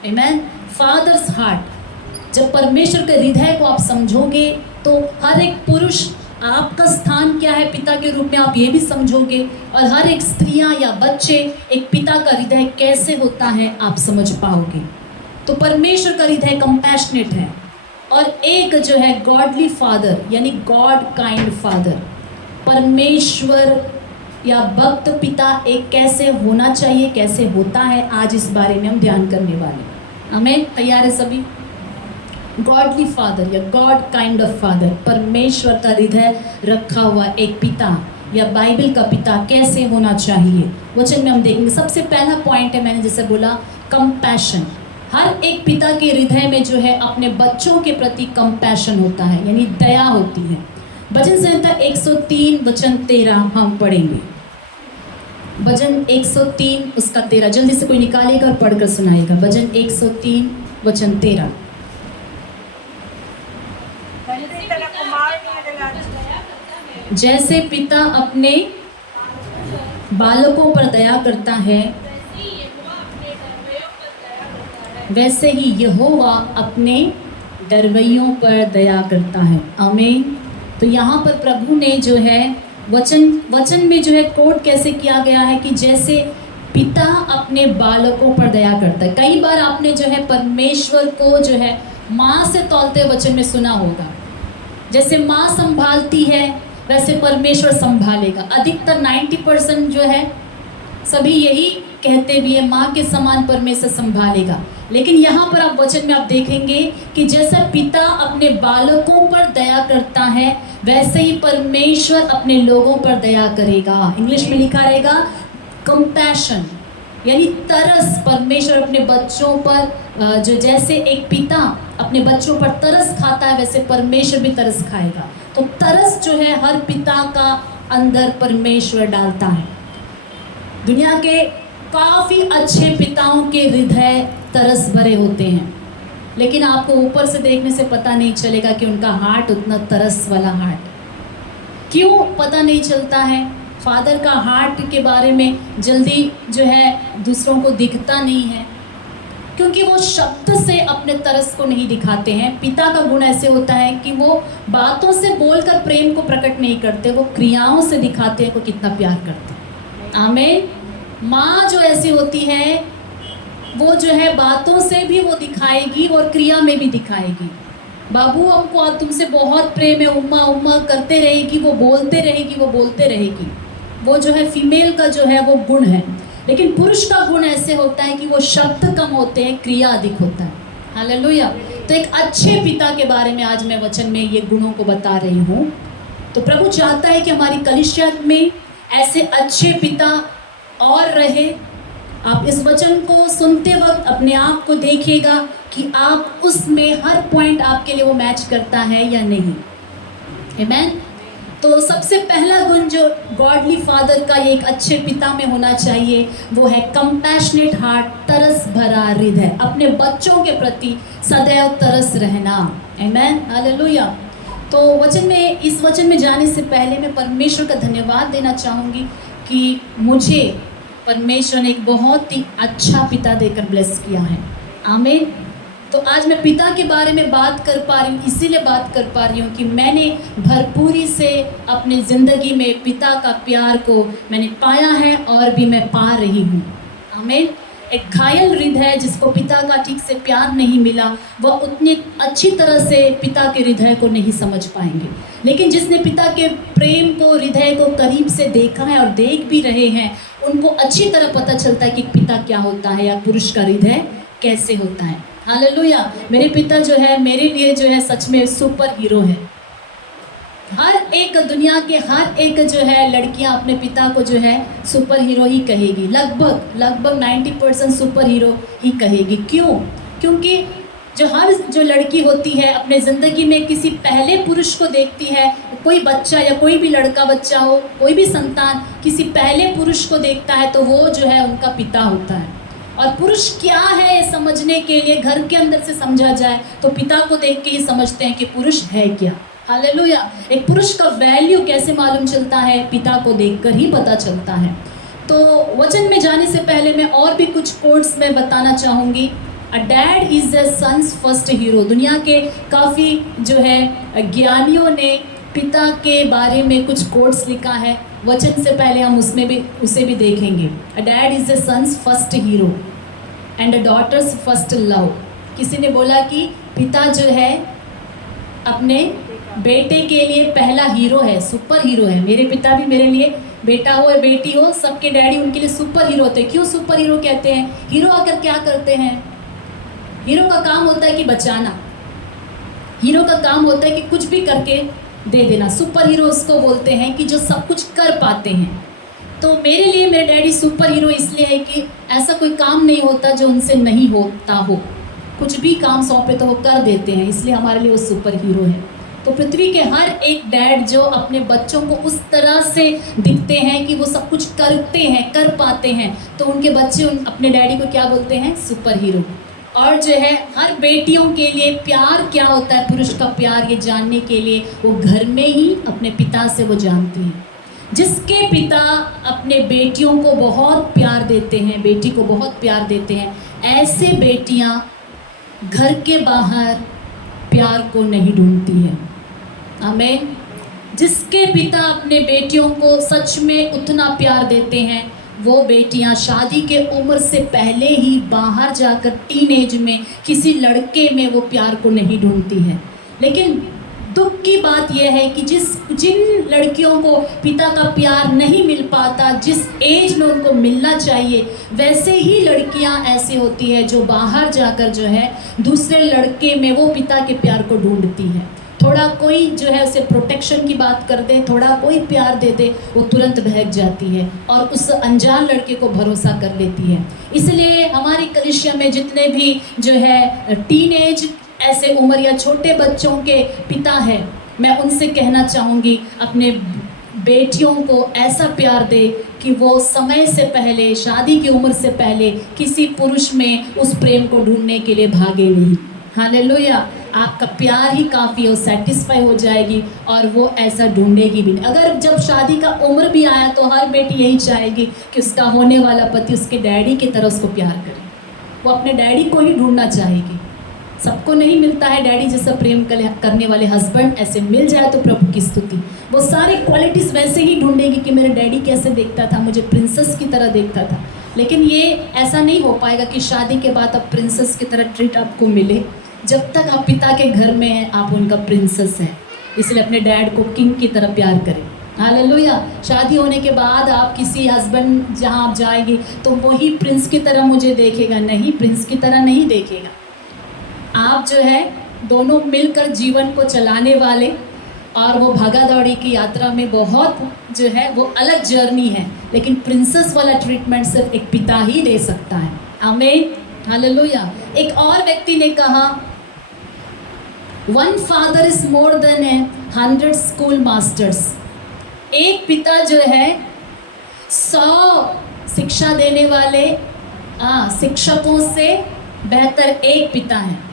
आमेन। फादर्स हार्ट, जब परमेश्वर के हृदय को आप समझोगे तो हर एक पुरुष आपका स्थान क्या है पिता के रूप में आप ये भी समझोगे, और हर एक स्त्रियां या बच्चे एक पिता का हृदय कैसे होता है आप समझ पाओगे। तो परमेश्वर का हृदय कंपैशनेट है। और एक जो है गॉडली फादर यानी गॉड काइंड फादर, परमेश्वर या भक्त पिता एक कैसे होना चाहिए, कैसे होता है, आज इस बारे में हम ध्यान करने वाले हैं। हमें तैयार है सभी? गॉडली फादर या गॉड काइंड ऑफ फादर, परमेश्वर का हृदय रखा हुआ एक पिता या बाइबल का पिता कैसे होना चाहिए, वचन में हम देखेंगे। सबसे पहला पॉइंट है, मैंने जैसे बोला, कंपैशन। हर एक पिता के हृदय में जो है अपने बच्चों के प्रति कंपैशन होता है, यानी दया होती है। भजन संहिता 103 वचन 13 हम पढ़ेंगे। भजन 103 उसका 13, जल्दी से कोई निकालेगा और पढ़कर सुनाएगा। भजन 103 वचन 13। जैसे पिता अपने बालकों पर दया करता है, वैसे ही यहोवा अपने डरवैयों पर दया करता है। आमीन। तो यहाँ पर प्रभु ने जो है वचन में जो है कोट कैसे किया गया है कि जैसे पिता अपने बालकों पर दया करता है। कई बार आपने जो है परमेश्वर को जो है माँ से तौलते वचन में सुना होगा। जैसे माँ संभालती है वैसे परमेश्वर संभालेगा। अधिकतर 90% जो है सभी यही कहते भी है, माँ के समान परमेश्वर संभालेगा। लेकिन यहाँ पर आप वचन में आप देखेंगे कि जैसा पिता अपने बालकों पर दया करता है वैसे ही परमेश्वर अपने लोगों पर दया करेगा। इंग्लिश में लिखा रहेगा कंपैशन, यानी तरस। परमेश्वर अपने बच्चों पर जो जैसे एक पिता अपने बच्चों पर तरस खाता है वैसे परमेश्वर भी तरस खाएगा। तो तरस जो है हर पिता का अंदर परमेश्वर डालता है। दुनिया के काफ़ी अच्छे पिताओं के हृदय तरस भरे होते हैं, लेकिन आपको ऊपर से देखने से पता नहीं चलेगा कि उनका हार्ट उतना तरस वाला हार्ट। क्यों पता नहीं चलता है? फादर का हार्ट के बारे में जल्दी जो है दूसरों को दिखता नहीं है, क्योंकि वो शब्द से अपने तरस को नहीं दिखाते हैं। पिता का गुण ऐसे होता है कि वो बातों से बोलकर प्रेम को प्रकट नहीं करते, वो क्रियाओं से दिखाते हैं को कितना प्यार करते हैं। आमीन। माँ जो ऐसी होती है वो जो है बातों से भी वो दिखाएगी और क्रिया में भी दिखाएगी। बाबू हमको आज तुमसे बहुत प्रेम है, उम्मा उम्मा करते रहेगी, वो बोलते रहेगी। वो जो है फीमेल का जो है वो गुण है। लेकिन पुरुष का गुण ऐसे होता है कि वो शब्द कम होते हैं, क्रिया अधिक होता है। हालेलुया। तो एक अच्छे पिता के बारे में आज मैं वचन में ये गुणों को बता रही हूँ। तो प्रभु चाहता है कि हमारी कलीसिया में ऐसे अच्छे पिता और रहे। आप इस वचन को सुनते वक्त अपने आप को देखिएगा कि आप उसमें हर पॉइंट आपके लिए वो मैच करता है या नहीं। आमीन। तो सबसे पहला गुण जो गॉडली फादर का एक अच्छे पिता में होना चाहिए वो है कंपैशनेट हार्ट, तरस भरा हृदय। अपने बच्चों के प्रति सदैव तरस रहना। आमीन। हालेलुया। तो इस वचन में जाने से पहले मैं परमेश्वर का धन्यवाद देना चाहूँगी कि मुझे परमेश्वर ने एक बहुत ही अच्छा पिता देकर ब्लेस किया है। आमीन। तो आज मैं पिता के बारे में बात कर पा रही हूँ, इसीलिए बात कर पा रही हूँ कि मैंने भरपूरी से अपनी ज़िंदगी में पिता का प्यार को मैंने पाया है और भी मैं पा रही हूँ। आमीन। एक घायल हृदय जिसको पिता का ठीक से प्यार नहीं मिला वह उतनी अच्छी तरह से पिता के हृदय को नहीं समझ पाएंगे। लेकिन जिसने पिता के प्रेम को, हृदय को करीब से देखा है और देख भी रहे हैं, उनको अच्छी तरह पता चलता है कि पिता क्या होता है या पुरुष का हृदय कैसे होता है। हालेलुया। मेरे पिता जो है मेरे लिए जो है सच में सुपर हीरो है। हर एक दुनिया के हर एक जो है लड़कियां अपने पिता को जो है सुपर हीरो ही कहेगी, लगभग 90% सुपर हीरो ही कहेगी। क्यों? क्योंकि जो लड़की होती है अपने ज़िंदगी में किसी पहले पुरुष को देखती है, कोई बच्चा या कोई भी लड़का बच्चा हो, कोई भी संतान किसी पहले पुरुष को देखता है तो वो जो है उनका पिता होता है। और पुरुष क्या है ये समझने के लिए घर के अंदर से समझा जाए तो पिता को देख के ही समझते हैं कि पुरुष है क्या। हालेलुया। एक पुरुष का वैल्यू कैसे मालूम चलता है? पिता को देखकर ही पता चलता है। तो वचन में जाने से पहले मैं और भी कुछ कोट्स में बताना चाहूँगी। A dad is a son's first hero. दुनिया के काफ़ी जो है ज्ञानियों ने पिता के बारे में कुछ कोट्स लिखा है। वचन से पहले हम उसे भी देखेंगे। A dad is a son's first hero and a daughter's first love. किसी ने बोला कि पिता जो है अपने बेटे के लिए पहला हीरो है, सुपर हीरो है। मेरे पिता भी मेरे लिए, बेटा हो या बेटी हो, सबके डैडी उनके लिए सुपर हीरो होते हैं। क्यों सुपर हीरो कहते हैं? हीरो आकर क्या करते हैं? हीरो का काम होता है कि बचाना। हीरो का काम होता है कि कुछ भी करके दे देना। सुपर हीरो उसको बोलते हैं कि जो सब कुछ कर पाते हैं। तो मेरे लिए मेरे डैडी सुपर हीरो इसलिए है कि ऐसा कोई काम नहीं होता जो उनसे नहीं होता हो। कुछ भी काम सौंपे तो वो कर देते हैं, इसलिए हमारे लिए वो सुपर हीरो है। तो पृथ्वी के हर एक डैड जो अपने बच्चों को उस तरह से दिखते हैं कि वो सब कुछ करते हैं, कर पाते हैं, तो उनके बच्चे अपने डैडी को क्या बोलते हैं? Super hero. और जो है हर बेटियों के लिए प्यार क्या होता है, पुरुष का प्यार, ये जानने के लिए वो घर में ही अपने पिता से वो जानती हैं। जिसके पिता अपने बेटियों को बहुत प्यार देते हैं, बेटी को बहुत प्यार देते हैं, ऐसे बेटियां घर के बाहर प्यार को नहीं ढूंढती हैं। आमीन। जिसके पिता अपने बेटियों को सच में उतना प्यार देते हैं, वो बेटियां शादी के उम्र से पहले ही बाहर जाकर टीनेज में किसी लड़के में वो प्यार को नहीं ढूंढती हैं। लेकिन दुख की बात यह है कि जिन लड़कियों को पिता का प्यार नहीं मिल पाता, जिस एज में उनको मिलना चाहिए, वैसे ही लड़कियां ऐसी होती है जो बाहर जाकर जो है दूसरे लड़के में वो पिता के प्यार को ढूंढती है। थोड़ा कोई जो है उसे प्रोटेक्शन की बात कर दे, थोड़ा कोई प्यार दे दे, वो तुरंत बहक जाती है और उस अनजान लड़के को भरोसा कर लेती है। इसलिए हमारी कलीसिया में जितने भी जो है टीनेज ऐसे उम्र या छोटे बच्चों के पिता हैं, मैं उनसे कहना चाहूँगी अपने बेटियों को ऐसा प्यार दे कि वो समय से पहले, शादी की उम्र से पहले किसी पुरुष में उस प्रेम को ढूंढने के लिए भागे नहीं। हालेलुया। आपका प्यार ही काफ़ी है, वो सेटिस्फाई हो जाएगी और वो ऐसा ढूंढेगी भी नहीं। अगर जब शादी का उम्र भी आया तो हर बेटी यही चाहेगी कि उसका होने वाला पति उसके डैडी की तरह उसको प्यार करे। वो अपने डैडी को ही ढूंढना चाहेगी। सबको नहीं मिलता है डैडी जैसा प्रेम करने वाले हस्बैंड, ऐसे मिल जाए तो प्रभु की स्तुति। वो सारी क्वालिटीज़ वैसे ही ढूंढेगी कि मेरे डैडी कैसे देखता था, मुझे प्रिंसेस की तरह देखता था। लेकिन ये ऐसा नहीं हो पाएगा कि शादी के बाद अब प्रिंसेस की तरह ट्रीट आपको मिले। जब तक आप पिता के घर में हैं, आप उनका प्रिंसेस हैं। इसलिए अपने डैड को किंग की तरह प्यार करें। हालेलुया। शादी होने के बाद आप किसी हस्बैंड जहाँ आप जाएंगे तो वही प्रिंस की तरह मुझे देखेगा, नहीं, प्रिंस की तरह नहीं देखेगा। आप जो है दोनों मिलकर जीवन को चलाने वाले, और वो भागा दौड़ी की यात्रा में बहुत जो है वो अलग जर्नी है, लेकिन प्रिंसेस वाला ट्रीटमेंट सिर्फ एक पिता ही दे सकता है। आमीन। हालेलुया। एक और व्यक्ति ने कहा, one father is more than 100 school masters. एक पिता जो है 100 शिक्षा देने वाले शिक्षकों से बेहतर एक पिता है।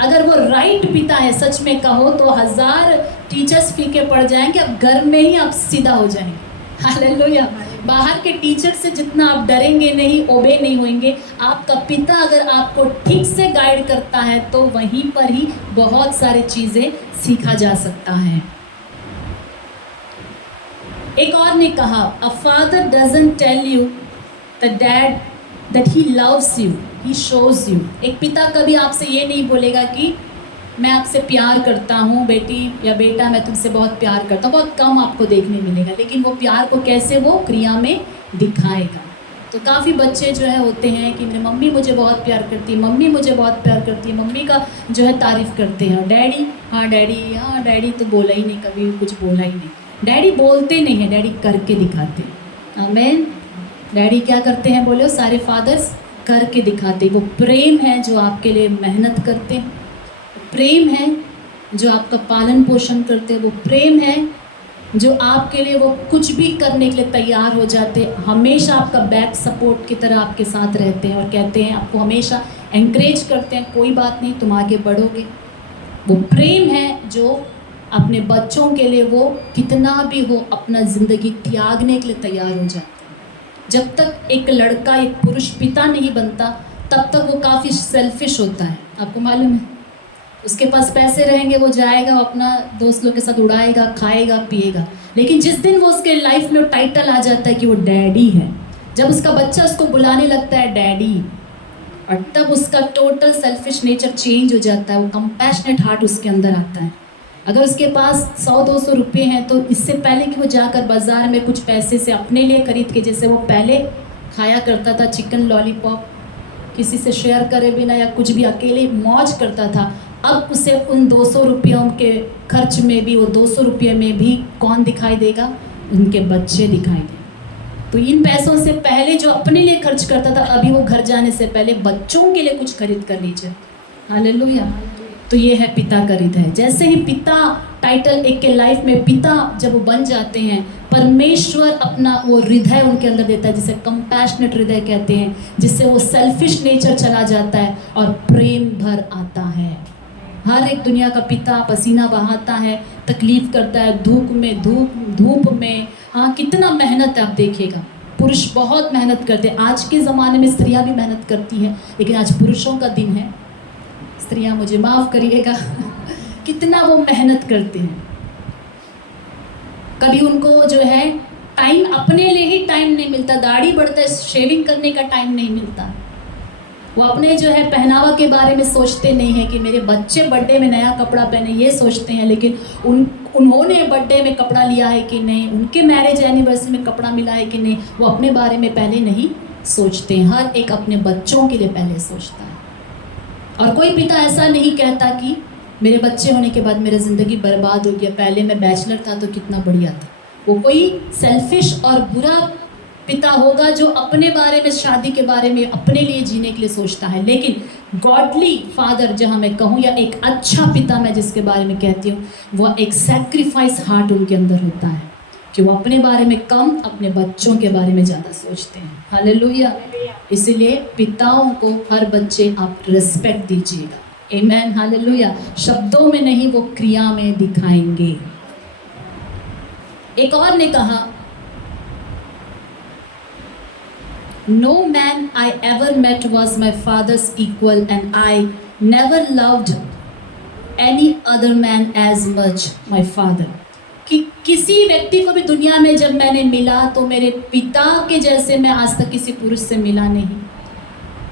अगर वो राइट पिता है, सच में कहो तो 1000 टीचर्स फीके पड़ जाएंगे, अब घर में ही आप सीधा हो जाएंगे। हालेलुया। बाहर के टीचर से जितना आप डरेंगे नहीं, ओबे नहीं होंगे, आपका पिता अगर आपको ठीक से गाइड करता है तो वहीं पर ही बहुत सारी चीज़ें सीखा जा सकता है। एक और ने कहा, a father doesn't tell you the dad that he loves you, he shows you. एक पिता कभी आपसे ये नहीं बोलेगा कि मैं आपसे प्यार करता हूँ बेटी या बेटा, मैं तुमसे बहुत प्यार करता हूँ। बहुत कम आपको देखने मिलेगा, लेकिन वो प्यार को कैसे वो क्रिया में दिखाएगा। तो काफ़ी बच्चे जो है होते हैं कि मेरी मम्मी मुझे बहुत प्यार करती है, मम्मी मुझे बहुत प्यार करती है, मम्मी का जो है तारीफ़ करते हैं। और हाँ डैडी तो बोला ही नहीं, कभी कुछ बोला ही नहीं। डैडी बोलते नहीं हैं, डैडी करके दिखाते हैं। आमीन। डैडी क्या करते हैं बोलो, सारे फादर्स करके दिखाते हैं। वो प्रेम है जो आपके लिए मेहनत करते हैं, प्रेम है जो आपका पालन पोषण करते हैं, वो प्रेम है जो आपके लिए वो कुछ भी करने के लिए तैयार हो जाते हैं। हमेशा आपका बैक सपोर्ट की तरह आपके साथ रहते हैं और कहते हैं, आपको हमेशा एनकरेज करते हैं, कोई बात नहीं तुम आगे बढ़ोगे। वो प्रेम है जो अपने बच्चों के लिए वो कितना भी हो अपना ज़िंदगी त्यागने के लिए तैयार हो जाते हैं। जब तक एक लड़का एक पुरुष पिता नहीं बनता तब तक वो काफ़ी सेल्फिश होता है, आपको मालूम है। उसके पास पैसे रहेंगे, वो जाएगा अपना दोस्त लोग के साथ उड़ाएगा, खाएगा पिएगा। लेकिन जिस दिन वो उसके लाइफ में टाइटल आ जाता है कि वो डैडी है, जब उसका बच्चा उसको बुलाने लगता है डैडी, और तब उसका टोटल सेल्फिश नेचर चेंज हो जाता है। वो कंपैशनेट हार्ट उसके अंदर आता है। अगर उसके पास 100-200 रुपये हैं तो इससे पहले कि वो जाकर बाज़ार में कुछ पैसे से अपने लिए खरीद के, जैसे वो पहले खाया करता था चिकन लॉलीपॉप, किसी से शेयर करे बिना या कुछ भी अकेले मौज करता था, अब उसे उन 200 रुपयों के खर्च में भी, वो 200 रुपये में भी कौन दिखाई देगा, उनके बच्चे दिखाई देंगे। तो इन पैसों से पहले जो अपने लिए खर्च करता था, अभी वो घर जाने से पहले बच्चों के लिए कुछ खरीद कर लीजिए। हालेलुया। तो ये है पिता का हृदय। जैसे ही पिता टाइटल एक के लाइफ में पिता जब वो बन जाते हैं, परमेश्वर अपना वो हृदय उनके अंदर देता है, जिसे कंपैशनेट हृदय कहते हैं, जिससे वो सेल्फिश नेचर चला जाता है और प्रेम भर आता है। हर एक दुनिया का पिता पसीना बहाता है, तकलीफ़ करता है, धूप में, हाँ कितना मेहनत है आप देखिएगा। पुरुष बहुत मेहनत करते हैं। आज के ज़माने में स्त्रियां भी मेहनत करती हैं, लेकिन आज पुरुषों का दिन है। स्त्रियां मुझे माफ़ करिएगा कितना वो मेहनत करते हैं। कभी उनको जो है टाइम, अपने लिए ही टाइम नहीं मिलता, दाढ़ी बढ़ता है, शेविंग करने का टाइम नहीं मिलता। वो अपने जो है पहनावा के बारे में सोचते नहीं है कि मेरे बच्चे बर्थडे में नया कपड़ा पहने, ये सोचते हैं। लेकिन उन्होंने बर्थडे में कपड़ा लिया है कि नहीं, उनके मैरिज एनिवर्सरी में कपड़ा मिला है कि नहीं, वो अपने बारे में पहले नहीं सोचते हैं। हर एक अपने बच्चों के लिए पहले सोचता है। और कोई पिता ऐसा नहीं कहता कि मेरे बच्चे होने के बाद मेरी ज़िंदगी बर्बाद हो गया, पहले मैं बैचलर था तो कितना बढ़िया था। वो कोई सेल्फिश और बुरा पिता होगा जो अपने बारे में, शादी के बारे में, अपने लिए जीने के लिए सोचता है। लेकिन गॉडली फादर जहाँ मैं कहूँ, या एक अच्छा पिता मैं जिसके बारे में कहती हूँ, वह एक सैक्रिफाइस हार्ट उनके अंदर होता है कि वो अपने बारे में कम, अपने बच्चों के बारे में ज़्यादा सोचते हैं। हालेलुया। इसीलिए पिताओं को हर बच्चे आप रिस्पेक्ट दीजिएगा। आमेन। हालेलुया। शब्दों में नहीं, वो क्रिया में दिखाएंगे। एक और ने कहा, No man I ever met was my father's equal, and I never loved any other man as much my father. कि किसी व्यक्ति को भी दुनिया में जब मैंने मिला तो मेरे पिता के जैसे मैं आज तक किसी पुरुष से मिला नहीं,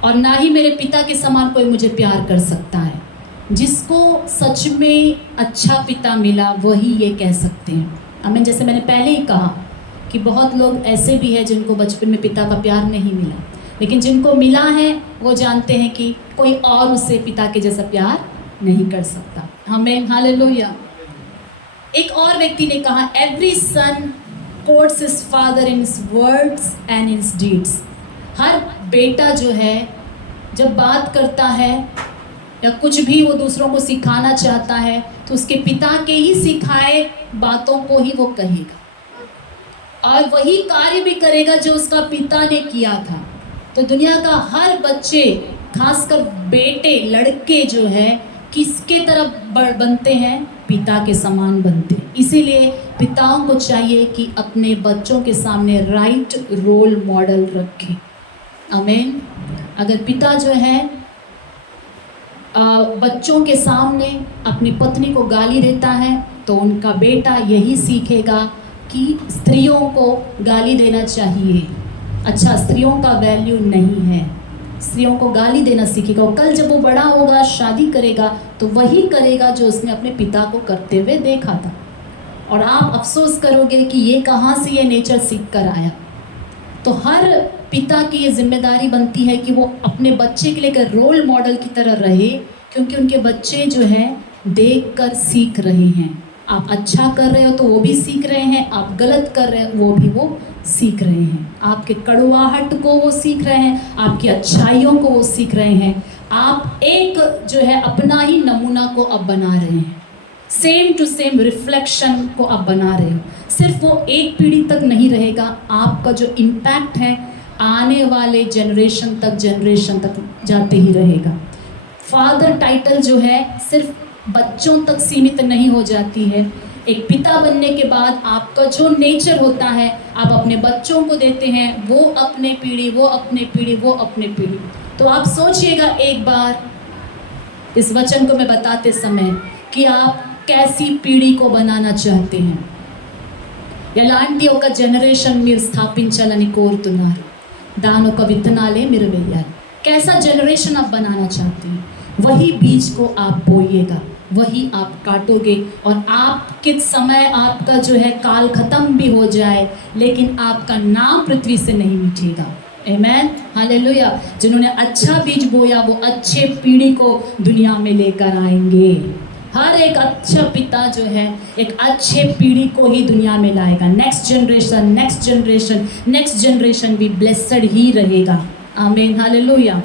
और ना ही मेरे पिता के समान कोई मुझे प्यार कर सकता है। जिसको सच में अच्छा पिता मिला वही ये कह सकते हैं। आमीन। जैसे मैंने पहले ही कहा कि बहुत लोग ऐसे भी हैं जिनको बचपन में पिता का प्यार नहीं मिला, लेकिन जिनको मिला है वो जानते हैं कि कोई और उससे पिता के जैसा प्यार नहीं कर सकता। आमीन। हालेलुया। एक और व्यक्ति ने कहा, every son quotes his father in his words and in his deeds. हर बेटा जो है जब बात करता है या कुछ भी वो दूसरों को सिखाना चाहता है तो उसके पिता के ही सिखाए बातों को ही वो कहेगा, और वही कार्य भी करेगा जो उसका पिता ने किया था। तो दुनिया का हर बच्चे, खासकर बेटे, लड़के जो है किसके तरफ बनते हैं, पिता के समान बनते हैं। इसीलिए पिताओं को चाहिए कि अपने बच्चों के सामने राइट रोल मॉडल रखें। आमीन। अगर पिता जो है बच्चों के सामने अपनी पत्नी को गाली देता है तो उनका बेटा यही सीखेगा कि स्त्रियों को गाली देना चाहिए, अच्छा स्त्रियों का वैल्यू नहीं है, स्त्रियों को गाली देना सीखेगा। और कल जब वो बड़ा होगा, शादी करेगा, तो वही करेगा जो उसने अपने पिता को करते हुए देखा था। और आप अफसोस करोगे कि ये कहाँ से ये नेचर सीख कर आया। तो हर पिता की ये जिम्मेदारी बनती है कि वो अपने बच्चे के लिए एक रोल मॉडल की तरह रहे, क्योंकि उनके बच्चे जो है देखकर सीख रहे हैं। आप अच्छा कर रहे हो तो वो भी सीख रहे हैं, आप गलत कर रहे हो वो सीख रहे हैं। आपके कड़वाहट को वो सीख रहे हैं, आपकी अच्छाइयों को वो सीख रहे हैं। आप एक जो है अपना ही नमूना को अब बना रहे हैं, सेम टू सेम रिफ्लेक्शन को आप बना रहे हो। सिर्फ वो एक पीढ़ी तक नहीं रहेगा, आपका जो इम्पैक्ट है आने वाले जनरेशन तक जाते ही रहेगा। फादर टाइटल जो है सिर्फ बच्चों तक सीमित नहीं हो जाती है। एक पिता बनने के बाद आपका जो नेचर होता है आप अपने बच्चों को देते हैं, वो अपने पीढ़ी। तो आप सोचिएगा एक बार इस वचन को मैं बताते समय कि आप कैसी पीढ़ी को बनाना चाहते हैं। ఎలాంటి ఒక జనరేషన్ మీరు స్థాపించాలని కోరుతున్నారు, దాని ఒక విత్తనాలే మీరు వేయాలి। कैसा जनरेशन आप बनाना चाहते हैं, वही बीज को आप बोइएगा, वही आप काटोगे। और आपके समय आपका जो है काल खत्म भी हो जाए, लेकिन आपका नाम पृथ्वी से नहीं मिटेगा। आमेन, हालेलुया। जिन्होंने अच्छा बीज बोया वो अच्छे पीढ़ी को दुनिया में लेकर आएंगे। हर एक अच्छा पिता जो है एक अच्छे पीढ़ी को ही दुनिया में लाएगा। नेक्स्ट जनरेशन भी ब्लेस्ड ही रहेगा। आमीन, हालेलुया।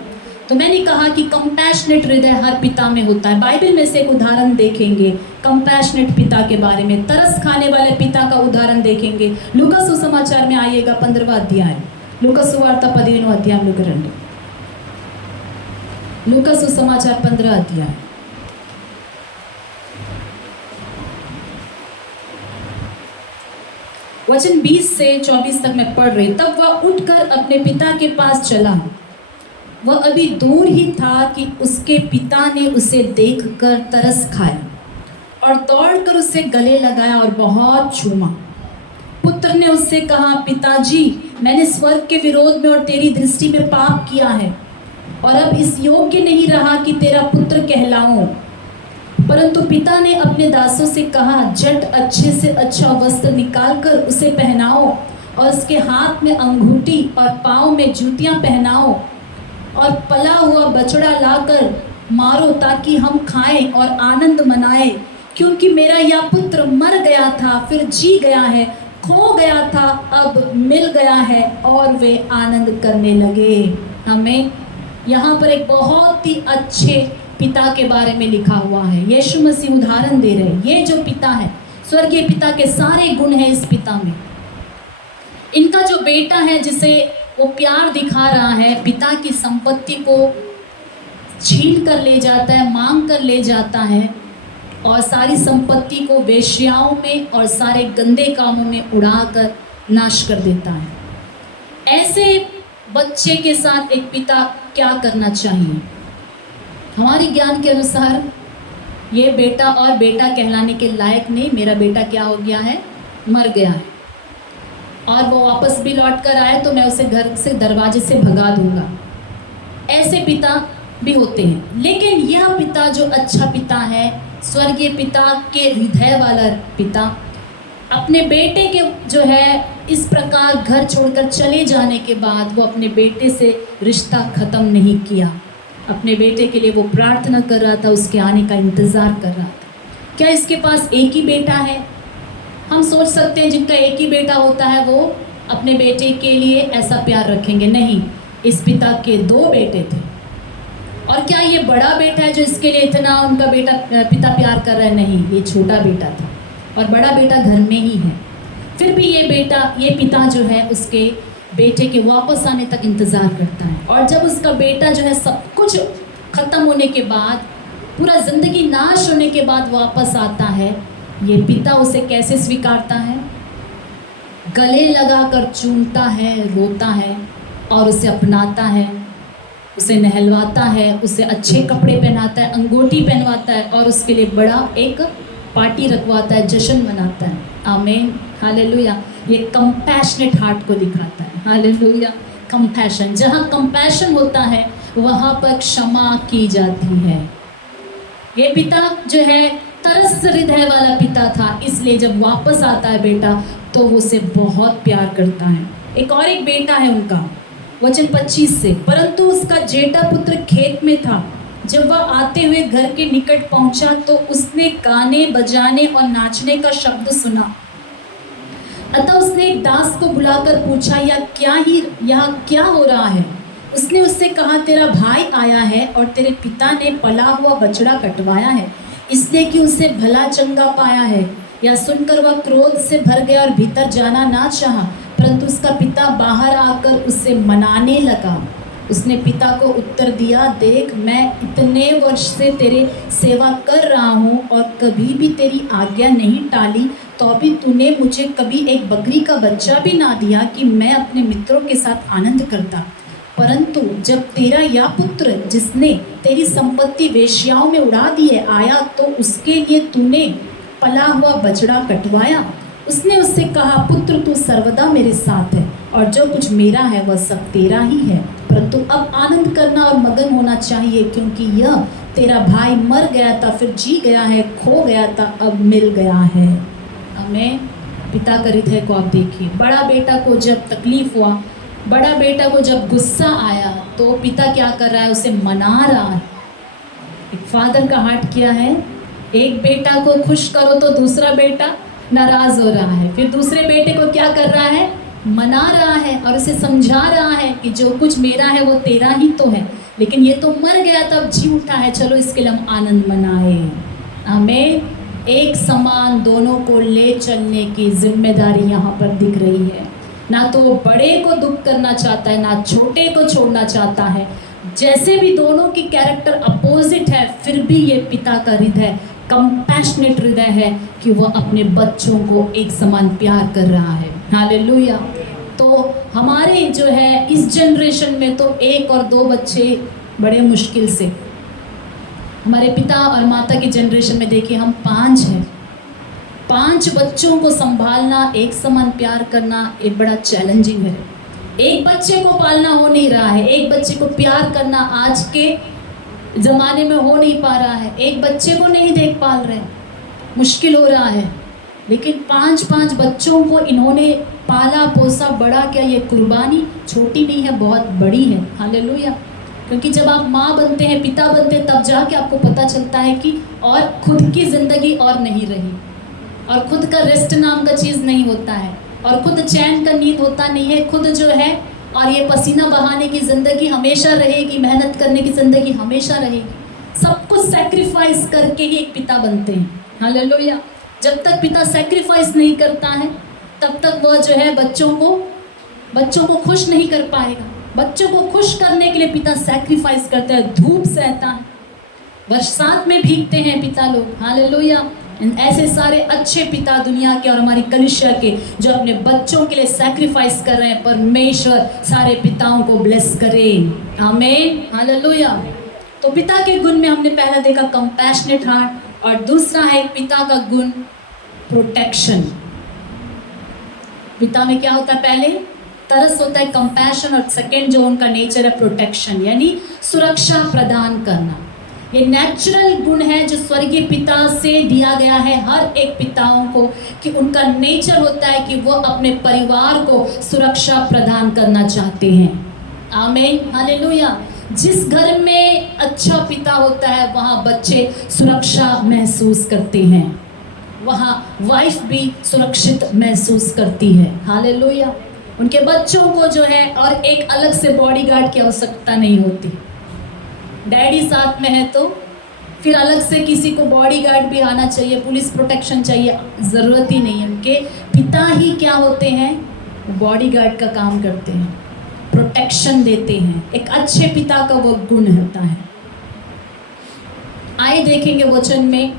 तो मैंने कहा कि कंपैशनेट हृदय हर पिता में होता है। बाइबल में से एक उदाहरण देखेंगे कंपैशनेट पिता के बारे में, तरस खाने वाले पिता का उदाहरण देखेंगे। लूका सुसमाचार में आइएगा 15वां अध्याय, लूका सुवार्ता 15वां अध्याय लूका सुसमाचार 15 अध्याय। वचन 20 से 24 तक मैं पढ़ रही। तब वह उठकर अपने पिता के पास चला। वह अभी दूर ही था कि उसके पिता ने उसे देखकर तरस खाया और दौड़कर उसे गले लगाया और बहुत चूमा। पुत्र ने उससे कहा, पिताजी, मैंने स्वर्ग के विरोध में और तेरी दृष्टि में पाप किया है और अब इस योग्य नहीं रहा कि तेरा पुत्र कहलाऊं। परंतु पिता ने अपने दासों से कहा, झट अच्छे से अच्छा वस्त्र निकालकर उसे पहनाओ और उसके हाथ में अंगूठी और पाँव में जूतियां पहनाओ और पला हुआ बछड़ा लाकर मारो, ताकि हम खाएं और आनंद मनाएं। क्योंकि मेरा यह पुत्र मर गया था, फिर जी गया है, खो गया था, अब मिल गया है। और वे आनंद करने लगे। हमें यहाँ पर एक बहुत ही अच्छे पिता के बारे में लिखा हुआ है। यीशु मसीह उदाहरण दे रहे हैं। ये जो पिता है, स्वर्गीय पिता के सारे गुण हैं इस पिता में। इनका जो बेटा है जिसे वो प्यार दिखा रहा है, पिता की संपत्ति को छीन कर ले जाता है, मांग कर ले जाता है और सारी संपत्ति को वेश्याओं में और सारे गंदे कामों में उड़ाकर नाश कर देता है। ऐसे बच्चे के साथ एक पिता क्या करना चाहिए? हमारे ज्ञान के अनुसार ये बेटा और बेटा कहलाने के लायक नहीं। मेरा बेटा क्या हो गया है? मर गया है, और वो वापस भी लौट कर आए तो मैं उसे घर से दरवाजे से भगा दूंगा। ऐसे पिता भी होते हैं। लेकिन यह पिता जो अच्छा पिता है, स्वर्गीय पिता के हृदय वाला पिता, अपने बेटे के जो है इस प्रकार घर छोड़कर चले जाने के बाद वो अपने बेटे से रिश्ता ख़त्म नहीं किया। अपने बेटे के लिए वो प्रार्थना कर रहा था, उसके आने का इंतज़ार कर रहा था। क्या इसके पास एक ही बेटा है? हम सोच सकते हैं जिनका एक ही बेटा होता है वो अपने बेटे के लिए ऐसा प्यार रखेंगे। नहीं, इस पिता के 2 बेटे थे। और क्या ये बड़ा बेटा है जो इसके लिए इतना उनका पिता प्यार कर रहा है? नहीं, ये छोटा बेटा था और बड़ा बेटा घर में ही है। फिर भी ये पिता जो है उसके बेटे के वापस आने तक इंतज़ार करता है। और जब उसका बेटा जो है सब कुछ ख़त्म होने के बाद, पूरा ज़िंदगी नाश होने के बाद वापस आता है, ये पिता उसे कैसे स्वीकारता है? गले लगाकर चूमता है, रोता है और उसे अपनाता है, उसे नहलवाता है, उसे अच्छे कपड़े पहनाता है, अंगूठी पहनवाता है और उसके लिए बड़ा एक पार्टी रखवाता है, जश्न मनाता है। आमीन, हालेलुया। ये कंपैशनेट हार्ट को दिखाता है। हालेलुया। कंपैशन, जहाँ कंपैशन होता है वहाँ पर क्षमा की जाती है। ये पिता जो है तरस हृदय वाला पिता था, इसलिए जब वापस आता है बेटा तो वो उसे बहुत प्यार करता है। एक बेटा है उनका, वचन 25 से, परंतु उसका जेठा पुत्र खेत में था। जब वह आते हुए घर के निकट पहुंचा तो उसने गाने बजाने और नाचने का शब्द सुना। अतः उसने एक दास को बुलाकर पूछा, यह क्या हो रहा है? उसने उससे कहा, तेरा भाई आया है और तेरे पिता ने पला हुआ बछड़ा कटवाया है, इसलिए कि उसे भला चंगा पाया है। यह सुनकर वह क्रोध से भर गया और भीतर जाना ना चाहा, परंतु उसका पिता बाहर आकर उसे मनाने लगा। उसने पिता को उत्तर दिया, देख, मैं इतने वर्ष से तेरे सेवा कर रहा हूँ और कभी भी तेरी आज्ञा नहीं टाली, तो भी तूने मुझे कभी एक बकरी का बच्चा भी ना दिया कि मैं अपने मित्रों के साथ आनंद करता। परंतु जब तेरा यह पुत्र, जिसने तेरी संपत्ति वेश्याओं में उड़ा दी है, आया तो उसके लिए तूने पला हुआ बछड़ा कटवाया। उसने उससे कहा, पुत्र, तू सर्वदा मेरे साथ है और जो कुछ मेरा है वह सब तेरा ही है, परंतु अब आनंद करना और मगन होना चाहिए, क्योंकि यह तेरा भाई मर गया था, फिर जी गया है, खो गया था, अब मिल गया है। हमें पिता का हृदय को आप देखिए। बड़ा बेटा को जब तकलीफ हुआ, बड़ा बेटा को जब गुस्सा आया, तो पिता क्या कर रहा है? उसे मना रहा है। एक फादर का हार्ट क्या है? एक बेटा को खुश करो तो दूसरा बेटा नाराज हो रहा है, फिर दूसरे बेटे को क्या कर रहा है? मना रहा है और उसे समझा रहा है कि जो कुछ मेरा है वो तेरा ही तो है, लेकिन ये तो मर गया तब जी उठा है, चलो इसके लिए हम आनंद मनाए। हमें एक समान दोनों को ले चलने की जिम्मेदारी यहाँ पर दिख रही है। ना तो वो बड़े को दुख करना चाहता है, ना छोटे को छोड़ना चाहता है। जैसे भी दोनों की कैरेक्टर अपोजिट है, फिर भी ये पिता का हृदय कंपैशनेट हृदय है कि वो अपने बच्चों को एक समान प्यार कर रहा है। हालेलुया। तो हमारे जो है इस जनरेशन में तो 1 और 2 बच्चे बड़े मुश्किल से, हमारे पिता और माता की जनरेशन में देखिए हम 5 हैं। 5 बच्चों को संभालना, एक समान प्यार करना एक बड़ा चैलेंजिंग है। एक बच्चे को पालना हो नहीं रहा है, एक बच्चे को प्यार करना आज के ज़माने में हो नहीं पा रहा है, एक बच्चे को नहीं देख पाल रहे, मुश्किल हो रहा है। लेकिन 5 बच्चों को इन्होंने पाला पोसा, बड़ा किया। ये कुर्बानी छोटी नहीं है, बहुत बड़ी है। हालेलुया। क्योंकि जब आप माँ बनते हैं, पिता बनते हैं, तब जाके आपको पता चलता है कि और खुद की ज़िंदगी और नहीं रही, और खुद का रेस्ट नाम का चीज़ नहीं होता है, और खुद चैन का नींद होता नहीं है, खुद जो है और ये पसीना बहाने की ज़िंदगी हमेशा रहेगी, मेहनत करने की ज़िंदगी हमेशा रहेगी। सब कुछ सैक्रिफाइस करके ही एक पिता बनते हैं। हालेलुया। जब तक पिता सैक्रिफाइस नहीं करता है, तब तक वह जो है बच्चों को खुश नहीं कर पाएगा। बच्चों को खुश करने के लिए पिता सैक्रिफाइस करता है, धूप सहता है, बरसात में भीगते हैं पिता लोग। हालेलुया। ऐसे सारे अच्छे पिता दुनिया के और हमारी कलीसिया के जो अपने बच्चों के लिए सैक्रिफाइस कर रहे हैं, परमेश्वर सारे पिताओं को ब्लेस करे। आमीन। हालेलुया। तो पिता के गुण में हमने पहला देखा कंपैशनेट हार्ट, और दूसरा है पिता का गुण प्रोटेक्शन। पिता में क्या होता है? पहले तरस होता है, कंपैशन, और सेकंड जो उनका नेचर है प्रोटेक्शन, यानी सुरक्षा प्रदान करना। ये नेचुरल गुण है जो स्वर्गीय पिता से दिया गया है हर एक पिताओं को, कि उनका नेचर होता है कि वो अपने परिवार को सुरक्षा प्रदान करना चाहते हैं। आमीन। हालेलुया। जिस घर में अच्छा पिता होता है वहाँ बच्चे सुरक्षा महसूस करते हैं, वहाँ वाइफ भी सुरक्षित महसूस करती है। हालेलुया। उनके बच्चों को जो है और एक अलग से बॉडीगार्ड की आवश्यकता नहीं होती। डैडी साथ में है तो फिर अलग से किसी को बॉडीगार्ड भी आना चाहिए, पुलिस प्रोटेक्शन चाहिए, ज़रूरत ही नहीं है। उनके पिता ही क्या होते हैं? बॉडीगार्ड का काम करते हैं, प्रोटेक्शन देते हैं। एक अच्छे पिता का वो गुण होता है। आइए देखेंगे वचन में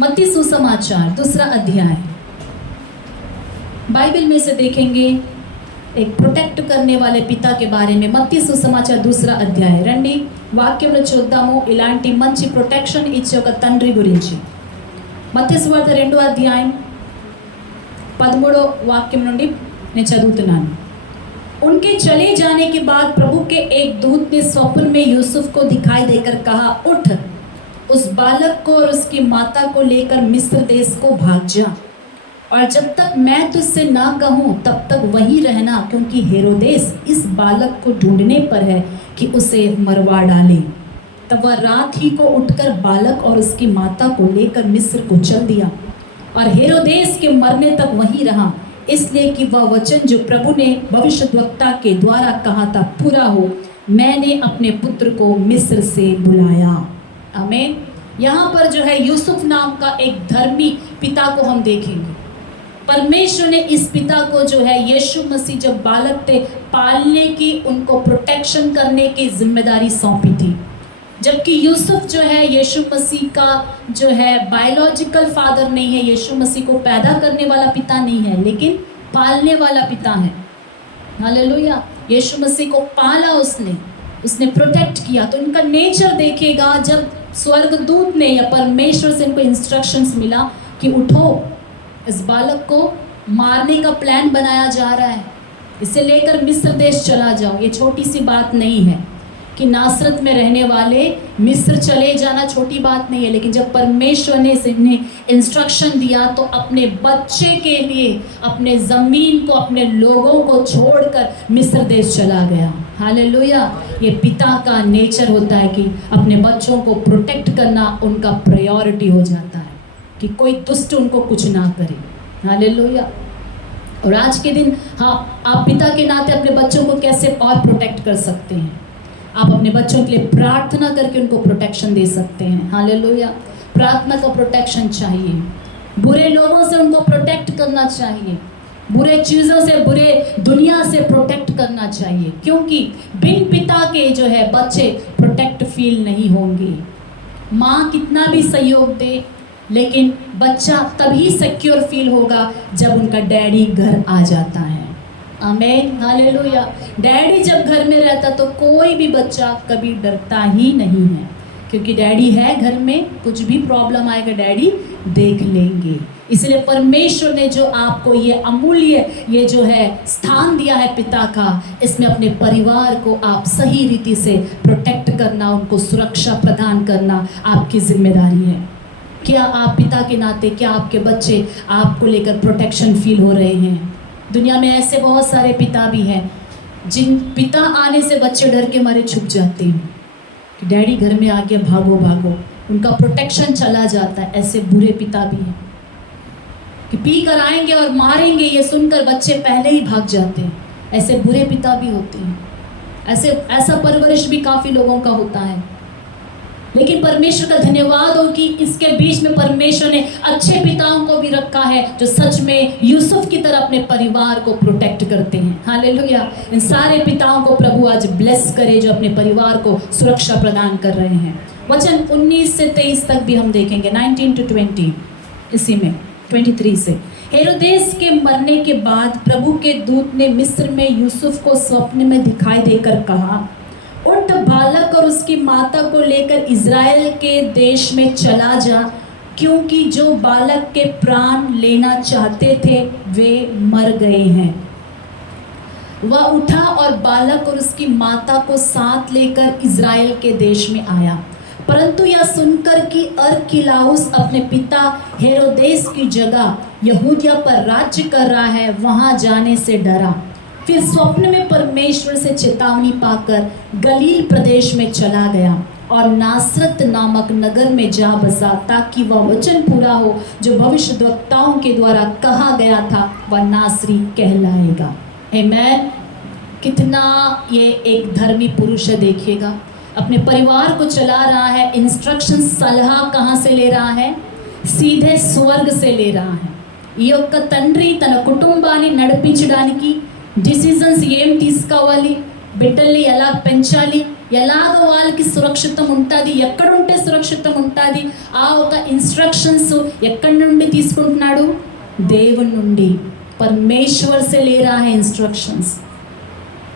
मत्ती सुसमाचार 2 अध्याय, बाइबल में से देखेंगे एक प्रोटेक्ट करने वाले पिता के बारे में। मत्ती सुसमाचार 2 అధ్యాయం రండి, వాక్యంలో చూద్దాము ఇలాంటి మంచి ప్రొటెక్షన్ ఇచ్చే ఒక తండ్రి గురించి। మత్తయి సువార్త 2వ అధ్యాయం 13వ వాక్యం నుండి నేను చదువుతున్నాను। उनके चले जाने के बाद प्रभु के एक दूत ने स्वप्न में यूसुफ को दिखाई देकर कहा, उठ, उस बालक को और उसकी माता को लेकर मिस्र देश को भाग जा और जब तक मैं तुझसे ना कहूँ तब तक वहीं रहना, क्योंकि हेरोदेस इस बालक को ढूंढने पर है कि उसे मरवा डाले। तब वह रात ही को उठकर बालक और उसकी माता को लेकर मिस्र को चल दिया और हेरोदेस के मरने तक वहीं रहा, इसलिए कि वह वचन जो प्रभु ने भविष्यद्वक्ता के द्वारा कहा था पूरा हो, मैंने अपने पुत्र को मिस्र से बुलाया। आमीन। यहाँ पर जो है यूसुफ नाम का एक धर्मी पिता को हम देखेंगे। परमेश्वर ने इस पिता को जो है यीशु मसीह जब बालक थे पालने की, उनको प्रोटेक्शन करने की जिम्मेदारी सौंपी थी। जबकि यूसुफ जो है यीशु मसीह का जो है बायोलॉजिकल फादर नहीं है, यीशु मसीह को पैदा करने वाला पिता नहीं है, लेकिन पालने वाला पिता है। हालेलुया। यीशु मसीह को पाला उसने प्रोटेक्ट किया। तो इनका नेचर देखेगा, जब स्वर्गदूत ने या परमेश्वर से इनको इंस्ट्रक्शंस मिला कि उठो, इस बालक को मारने का प्लान बनाया जा रहा है, इसे लेकर मिस्र देश चला जाओ। ये छोटी सी बात नहीं है कि नासरत में रहने वाले मिस्र चले जाना छोटी बात नहीं है, लेकिन जब परमेश्वर ने इन्हें इंस्ट्रक्शन दिया तो अपने बच्चे के लिए अपने ज़मीन को, अपने लोगों को छोड़कर मिस्र देश चला गया। हालेलुया। ये पिता का नेचर होता है कि अपने बच्चों को प्रोटेक्ट करना उनका प्रायोरिटी हो जाता है, कि कोई दुष्ट उनको कुछ ना करे। हालेलुया। और आज के दिन हाँ, आप पिता के नाते अपने बच्चों को कैसे और प्रोटेक्ट कर सकते हैं? आप अपने बच्चों के लिए प्रार्थना करके उनको प्रोटेक्शन दे सकते हैं। हालेलुया। प्रार्थना का प्रोटेक्शन चाहिए, बुरे लोगों से उनको प्रोटेक्ट करना चाहिए, बुरे चीज़ों से, बुरे दुनिया से प्रोटेक्ट करना चाहिए, क्योंकि बिन पिता के जो है बच्चे प्रोटेक्ट फील नहीं होंगे। माँ कितना भी सहयोग दे, लेकिन बच्चा तभी सिक्योर फील होगा जब उनका डैडी घर आ जाता है। आमीन। हालेलुया। डैडी जब घर में रहता तो कोई भी बच्चा कभी डरता ही नहीं है, क्योंकि डैडी है घर में, कुछ भी प्रॉब्लम आएगा डैडी देख लेंगे। इसलिए परमेश्वर ने जो आपको ये अमूल्य ये जो है स्थान दिया है पिता का, इसमें अपने परिवार को आप सही रीति से प्रोटेक्ट करना, उनको सुरक्षा प्रदान करना आपकी जिम्मेदारी है। क्या आप पिता के नाते, क्या आपके बच्चे आपको लेकर प्रोटेक्शन फील हो रहे हैं? दुनिया में ऐसे बहुत सारे पिता भी हैं जिन पिता आने से बच्चे डर के मारे छुप जाते हैं कि डैडी घर में आ गया, भागो भागो, उनका प्रोटेक्शन चला जाता है। ऐसे बुरे पिता भी हैं कि पी कर आएंगे और मारेंगे, ये सुनकर बच्चे पहले ही भाग जाते हैं। ऐसे बुरे पिता भी होते हैं। ऐसा परवरिश भी काफ़ी लोगों का होता है, लेकिन परमेश्वर का धन्यवाद हो कि इसके बीच में परमेश्वर ने अच्छे पिताओं को भी रखा है जो सच में यूसुफ की तरह अपने परिवार को प्रोटेक्ट करते हैं। हालेलुया। इन सारे पिताओं को प्रभु आज ब्लेस करे जो अपने परिवार को सुरक्षा प्रदान कर रहे हैं। वचन 19 से 23 तक भी हम देखेंगे, 19 to 20, इसी में 23 से। हेरोदेस के मरने के बाद प्रभु के दूत ने मिस्र में यूसुफ को स्वप्न में दिखाई देकर कहा, उठ बालक और उसकी माता को लेकर इज़राइल के देश में चला जा, क्योंकि जो बालक के प्राण लेना चाहते थे वे मर गए हैं। वह उठा और बालक और उसकी माता को साथ लेकर इज़राइल के देश में आया, परंतु यह सुनकर कि अरकिलाउस अपने पिता हेरोदेस की जगह यहूदिया पर राज्य कर रहा है, वहाँ जाने से डरा। फिर स्वप्न में परमेश्वर से चेतावनी पाकर गलील प्रदेश में चला गया और नासरत नामक नगर में जा बसा, ताकि वह वचन पूरा हो जो भविष्यद्वक्ताओं के द्वारा कहा गया था, वह नासरी कहलाएगा। आमीन। कितना ये एक धर्मी पुरुष है, देखिएगा अपने परिवार को चला रहा है। इंस्ट्रक्शन, सलाह कहाँ से ले रहा है? सीधे स्वर्ग से ले रहा है। ఈ యొక్క తండ్రి తన కుటుంబాన్ని నడిపించడానికి డిసిజన్స్ ఏం తీసుకోవాలి, బిడ్డల్ని ఎలా పెంచాలి, ఎలాగ వాళ్ళకి సురక్షితం ఉంటుంది, ఎక్కడుంటే సురక్షితం ఉంటుంది, ఆ ఒక ఇన్స్ట్రక్షన్స్ ఎక్కడి నుండి తీసుకుంటున్నాడు? దేవుని నుండి, परमेश्वर से ले रहा है इंस्ट्रक्शंस।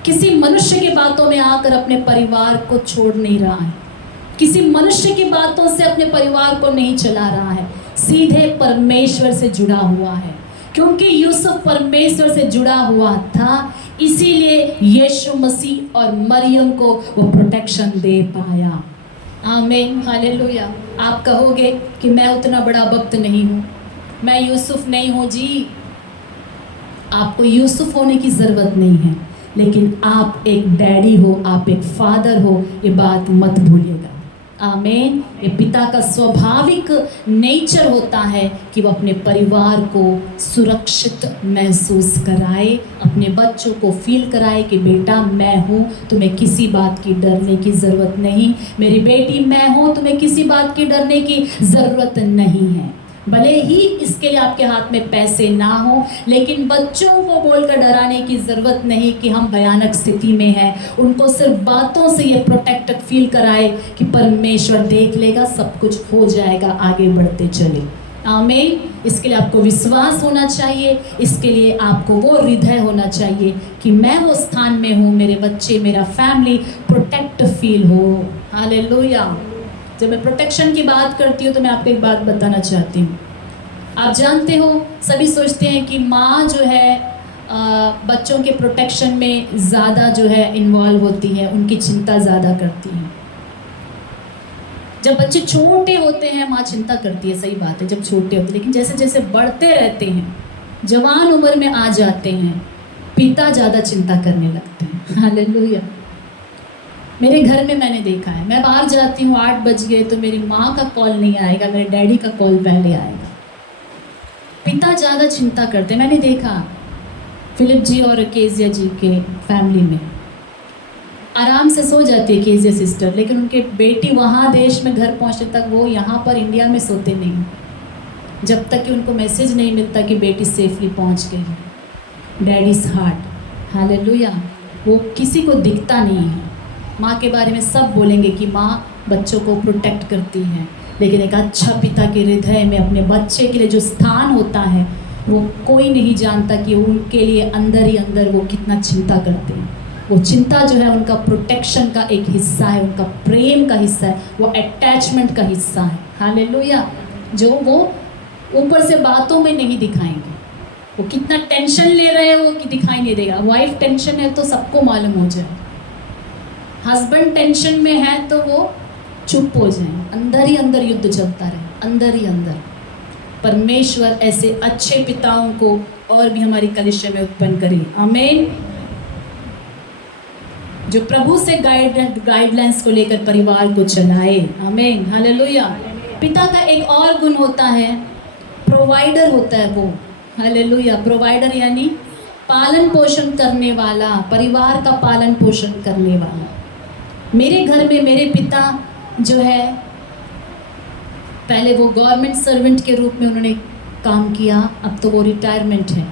किसी मनुष्य की बातों में आकर अपने परिवार को छोड़ नहीं रहा है, किसी मनुष्य की बातों से अपने परिवार को नहीं चला रहा है, सीधे परमेश्वर से जुड़ा हुआ है। क्योंकि यूसुफ परमेश्वर से जुड़ा हुआ था, इसीलिए यीशु मसीह और मरियम को वो प्रोटेक्शन दे पाया। आमीन। हालेलुया। आप कहोगे कि मैं उतना बड़ा भक्त नहीं हूँ, मैं यूसुफ नहीं हूँ जी। आपको यूसुफ होने की ज़रूरत नहीं है, लेकिन आप एक डैडी हो, आप एक फादर हो, ये बात मत भूलिएगा। आमीन। ये पिता का स्वाभाविक नेचर होता है कि वो अपने परिवार को सुरक्षित महसूस कराए, अपने बच्चों को फील कराए कि बेटा मैं हूँ, तुम्हें किसी बात की डरने की ज़रूरत नहीं। मेरी बेटी मैं हूँ, तुम्हें किसी बात की डरने की ज़रूरत नहीं है। भले ही इसके लिए आपके हाथ में पैसे ना हो, लेकिन बच्चों को बोलकर डराने की ज़रूरत नहीं कि हम भयानक स्थिति में हैं। उनको सिर्फ बातों से ये प्रोटेक्टेड फील कराए कि परमेश्वर देख लेगा, सब कुछ हो जाएगा, आगे बढ़ते चले। आमीन। इसके लिए आपको विश्वास होना चाहिए, इसके लिए आपको वो हृदय होना चाहिए कि मैं वो स्थान में हूँ, मेरे बच्चे, मेरा फैमिली प्रोटेक्ट फील हो। हालेलुया। जब मैं प्रोटेक्शन की बात करती हूँ तो मैं आपको एक बात बताना चाहती हूँ। आप जानते हो, सभी सोचते हैं कि माँ जो है बच्चों के प्रोटेक्शन में ज़्यादा जो है इन्वॉल्व होती है, उनकी चिंता ज़्यादा करती है। जब बच्चे छोटे होते हैं माँ चिंता करती है, सही बात है, जब छोटे होते हैं, लेकिन जैसे जैसे बढ़ते रहते हैं, जवान उम्र में आ जाते हैं, पिता ज़्यादा चिंता करने लगते हैं। हालेलुया। मेरे घर में मैंने देखा है, मैं बाहर जाती हूँ 8 बज गए तो मेरी माँ का कॉल नहीं आएगा, मेरे डैडी का कॉल पहले आएगा। पिता ज़्यादा चिंता करते हैं। मैंने देखा फिलिप जी और केजिया जी के फैमिली में आराम से सो जाती है केजिया सिस्टर, लेकिन उनके बेटी वहाँ देश में घर पहुँचने तक वो यहाँ पर इंडिया में सोते नहीं, जब तक कि उनको मैसेज नहीं मिलता कि बेटी सेफली पहुँच गई। Daddies heart. हालेलुया। वो किसी को दिखता नहीं है। माँ के बारे में सब बोलेंगे कि माँ बच्चों को प्रोटेक्ट करती है, लेकिन एक अच्छा पिता के हृदय में अपने बच्चे के लिए जो स्थान होता है वो कोई नहीं जानता कि उनके लिए अंदर ही अंदर वो कितना चिंता करते हैं। वो चिंता जो है उनका प्रोटेक्शन का एक हिस्सा है, उनका प्रेम का हिस्सा है, वो अटैचमेंट का हिस्सा है। हालेलुया। जो वो ऊपर से बातों में नहीं दिखाएंगे। वो कितना टेंशन ले रहे हैं वो कि दिखाई नहीं देगा। वाइफ टेंशन है तो सबको मालूम हो जाए, हस्बैंड टेंशन में है तो वो चुप हो जाए, अंदर ही अंदर युद्ध चलता रहे, अंदर ही अंदर। परमेश्वर ऐसे अच्छे पिताओं को और भी हमारी कलीसिया में उत्पन्न करे। आमीन। जो प्रभु से गाइडलाइंस को लेकर परिवार को चलाए। आमीन। हालेलुया। पिता का एक और गुण होता है, प्रोवाइडर होता है वो। हालेलुया। प्रोवाइडर यानी पालन पोषण करने वाला, परिवार का पालन पोषण करने वाला। मेरे घर में मेरे पिता जो है पहले वो गवर्नमेंट सर्वेंट के रूप में उन्होंने काम किया, अब तो वो रिटायरमेंट है।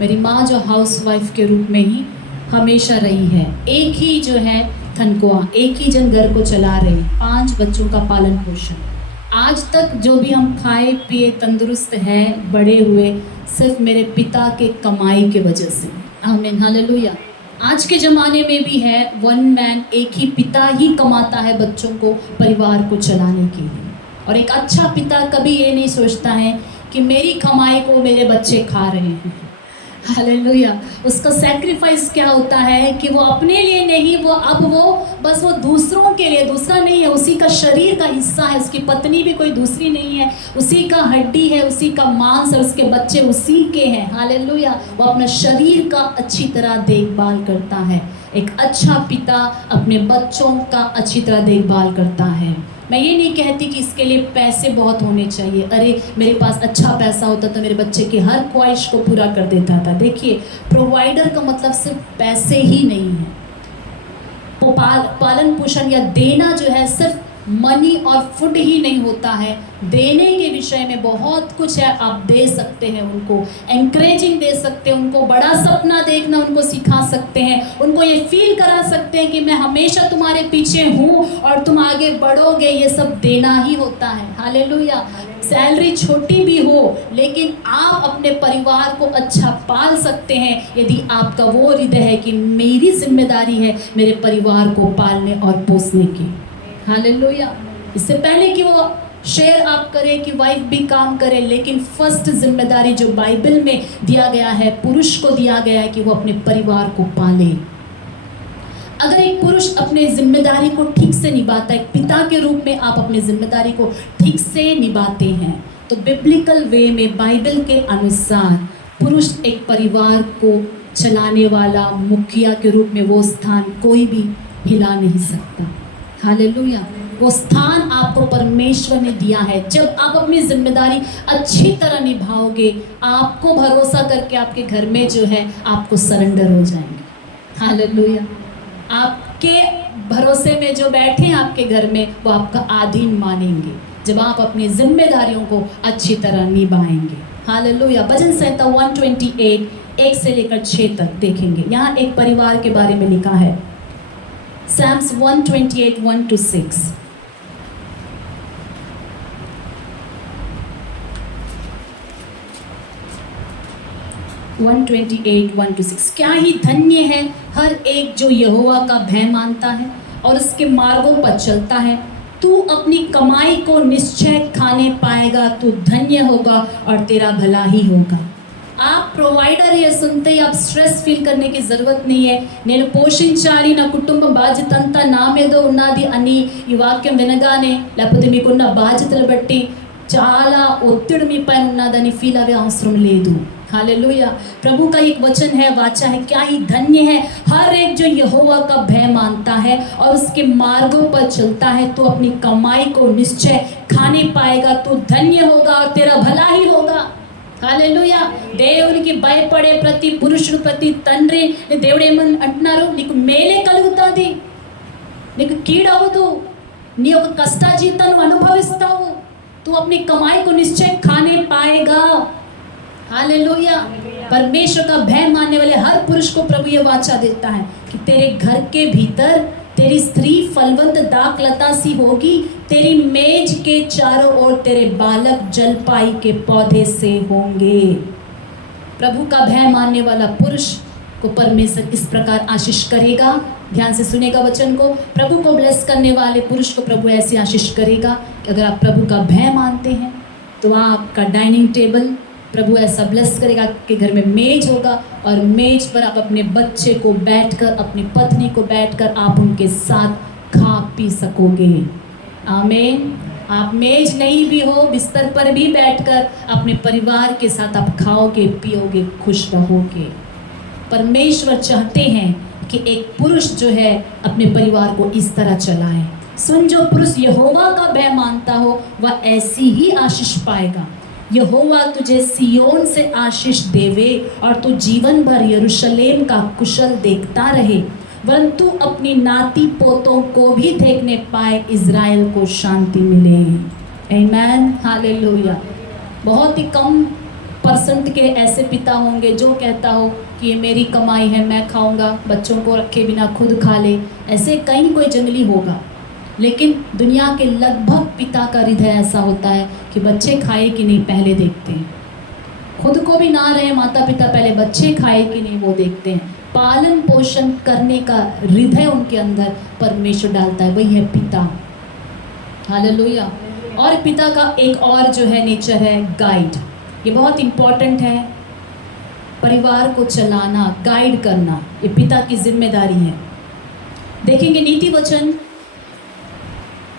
मेरी माँ जो हाउसवाइफ के रूप में ही हमेशा रही है, एक ही जो है तनख्वाह, एक ही जन घर को चला रहे, 5 बच्चों का पालन पोषण। आज तक जो भी हम खाए पिए तंदुरुस्त हैं, बड़े हुए, सिर्फ मेरे पिता के कमाई के वजह से। आमीन। हालेलुया। आज के ज़माने में भी है, वन मैन, एक ही पिता ही कमाता है बच्चों को, परिवार को चलाने के लिए। और एक अच्छा पिता कभी ये नहीं सोचता है कि मेरी कमाई को मेरे बच्चे खा रहे हैं। हालेलुया। उसका सैक्रिफाइस क्या होता है कि वो अपने लिए नहीं, वो बस वो दूसरों के लिए, दूसरा नहीं है, उसी का शरीर का हिस्सा है, उसकी पत्नी भी कोई दूसरी नहीं है, उसी का हड्डी है, उसी का मांस है, उसके बच्चे उसी के हैं। हालेलुया। वो अपना शरीर का अच्छी तरह देखभाल करता है। एक अच्छा पिता अपने बच्चों का अच्छी तरह देखभाल करता है। मैं ये नहीं कहती कि इसके लिए पैसे बहुत होने चाहिए, अरे मेरे पास अच्छा पैसा होता तो मेरे बच्चे की हर ख्वाहिश को पूरा कर देता था। देखिए, प्रोवाइडर का मतलब सिर्फ पैसे ही नहीं है। पालन पोषण या देना जो है सिर्फ मनी और फूड ही नहीं होता है। देने के विषय में बहुत कुछ है। आप दे सकते हैं, उनको एनकरेजिंग दे सकते हैं, उनको बड़ा सपना देखना उनको सिखा सकते हैं, उनको ये फील करा सकते हैं कि मैं हमेशा तुम्हारे पीछे हूँ और तुम आगे बढ़ोगे। ये सब देना ही होता है। हालेलुया। सैलरी छोटी भी हो, लेकिन आप अपने परिवार को अच्छा पाल सकते हैं यदि आपका वो हृदय है कि मेरी जिम्मेदारी है मेरे परिवार को पालने और पोसने की। हालेलुया। इससे पहले कि वो शेयर आप करें कि वाइफ भी काम करे, लेकिन फर्स्ट जिम्मेदारी जो बाइबल में दिया गया है, पुरुष को दिया गया है कि वो अपने परिवार को पाले। अगर एक पुरुष अपने जिम्मेदारी को ठीक से निभाता है, एक पिता के रूप में आप अपने जिम्मेदारी को ठीक से निभाते हैं, तो बिब्लिकल वे में बाइबल के अनुसार पुरुष एक परिवार को चलाने वाला मुखिया के रूप में वो स्थान कोई भी हिला नहीं सकता। हालेलुया। वो स्थान आपको परमेश्वर ने दिया है। जब आप अपनी जिम्मेदारी अच्छी तरह निभाओगे, आपको भरोसा करके आपके घर में जो है आपको सरेंडर हो जाएंगे। हालेलुया। आपके भरोसे में जो बैठे हैं आपके घर में, वो आपका अधीन मानेंगे जब आप अपनी जिम्मेदारियों को अच्छी तरह निभाएंगे। हालेलुया। भजन संहिता 128 1 से लेकर 6 तक देखेंगे। यहाँ एक परिवार के बारे में लिखा है। Psalms 128 1 to 6। क्या ही धन्य है हर एक जो यहोवा का भय मानता है और उसके मार्गों पर चलता है। तू अपनी कमाई को निश्चय खाने पाएगा, तू धन्य होगा और तेरा भला ही होगा। आप प्रोवाइडर है, सुनते ही आप स्ट्रेस फील करने की ज़रूरत नहीं है। నేను పోషించాలి, నా కుటుంబ బాధ్యత అంతా నా మీద ఉన్నది అని ఈ వాక్యం వినగానే, లేకపోతే మీకున్న బాధ్యతలు బట్టి చాలా ఒత్తిడి మీ పైన ఉన్నదని ఫీల్ అవ్వే అవసరం లేదు। हालेलुया। प्रभु का एक वचन है, वाचा है, क्या ही धन्य है हर एक जो यहोवा का भय मानता है और उसके मार्गों पर चलता है। तो अपनी कमाई को निश्चय खाने पाएगा, तो धन्य होगा और तेरा भला ही होगा। हालेलुया। దేవునికి భయపడే ప్రతి పురుషుడు, ప్రతి తండ్రి, దేవుడు ఏమని అంటున్నారు, నీకు మేలే కలుగుతుంది, నీకు కీడవదు, నీ యొక్క కష్టాజీతాన్ని అనుభవిస్తావు, तू अपनी कमाई को निश्चय खाने पाएगा। हालेलुया। परमेश्वर का भय मानने वाले हर पुरुष को प्रभु ये वाचा देता है कि तेरे घर के भीतर तेरी स्त्री फलवंत दाखलता सी होगी, तेरी मेज के चारों ओर तेरे बालक जलपाई के पौधे से होंगे। प्रभु का भय मानने वाला पुरुष को परमेश्वर इस प्रकार आशीष करेगा। ध्यान से सुनेगा वचन को। प्रभु को ब्लेस करने वाले पुरुष को प्रभु ऐसी आशीष करेगा कि अगर आप प्रभु का भय मानते हैं तो आपका डाइनिंग टेबल प्रभु ऐसा ब्लेस करेगा कि घर में मेज होगा और मेज पर आप अपने बच्चे को बैठकर, अपनी पत्नी को बैठकर आप उनके साथ खा पी सकोगे। आमीन। आप मेज नहीं भी हो, बिस्तर पर भी बैठकर अपने परिवार के साथ आप खाओगे, पियोगे, खुश रहोगे। परमेश्वर चाहते हैं कि एक पुरुष जो है अपने परिवार को इस तरह चलाए। सुन, जो पुरुष यहोवा का भय मानता हो वह ऐसी ही आशीष पाएगा। यहोवा तुझे सियोन से आशीष देवे और तू जीवन भर यरूशलेम का कुशल देखता रहे, वरन तू अपनी नाती पोतों को भी देखने पाए, इज़राइल को शांति मिले। आमीन। हालेलुया। बहुत ही कम परसेंट के ऐसे पिता होंगे जो कहता हो कि ये मेरी कमाई है, मैं खाऊंगा, बच्चों को रखे बिना खुद खा ले। ऐसे कहीं कोई जंगली होगा, लेकिन दुनिया के लगभग पिता का हृदय ऐसा होता है कि बच्चे खाए कि नहीं पहले देखते हैं। खुद को भी ना रहे माता पिता, पहले बच्चे खाए कि नहीं वो देखते हैं। पालन पोषण करने का हृदय उनके अंदर परमेश्वर डालता है, वही है पिता। हालेलुया। और पिता का एक और जो है नेचर है गाइड। ये बहुत इम्पॉर्टेंट है। परिवार को चलाना, गाइड करना, ये पिता की जिम्मेदारी है। देखेंगे नीति वचन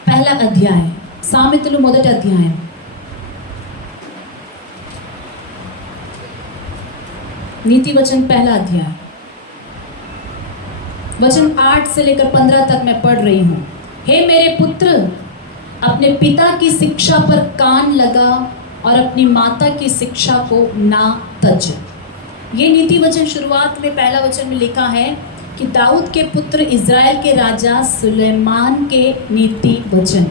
पहला अध्याय, సామెతలు మొదటి అధ్యాయం। नीति वचन पहला अध्याय, वचन 8 से लेकर 15 तक मैं पढ़ रही हूँ। हे मेरे पुत्र, अपने पिता की शिक्षा पर कान लगा और अपनी माता की शिक्षा को ना तज। ये नीति वचन शुरुआत में पहला वचन में लिखा है कि दाऊद के पुत्र इज़राइल के राजा सुलेमान के नीति वचन।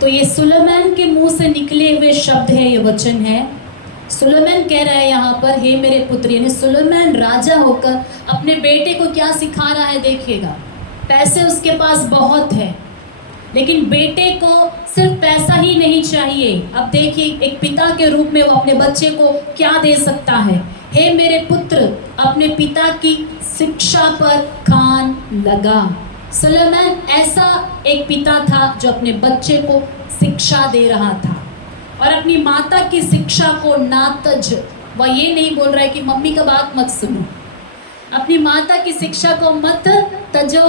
तो ये सुलेमान के मुंह से निकले हुए शब्द है, ये वचन है। सुलेमान कह रहा है यहाँ पर, हे मेरे पुत्र, यानी सुलेमान राजा होकर अपने बेटे को क्या सिखा रहा है देखिएगा। पैसे उसके पास बहुत है, लेकिन बेटे को सिर्फ पैसा ही नहीं चाहिए। अब देखिए एक पिता के रूप में वो अपने बच्चे को क्या दे सकता है। हे मेरे पुत्र, अपने पिता की शिक्षा पर कान लगा। सुलेमान ऐसा एक पिता था जो अपने बच्चे को शिक्षा दे रहा था और अपनी माता की शिक्षा को ना तज। वह ये नहीं बोल रहा है कि मम्मी का बात मत सुनो, अपनी माता की शिक्षा को मत तजो।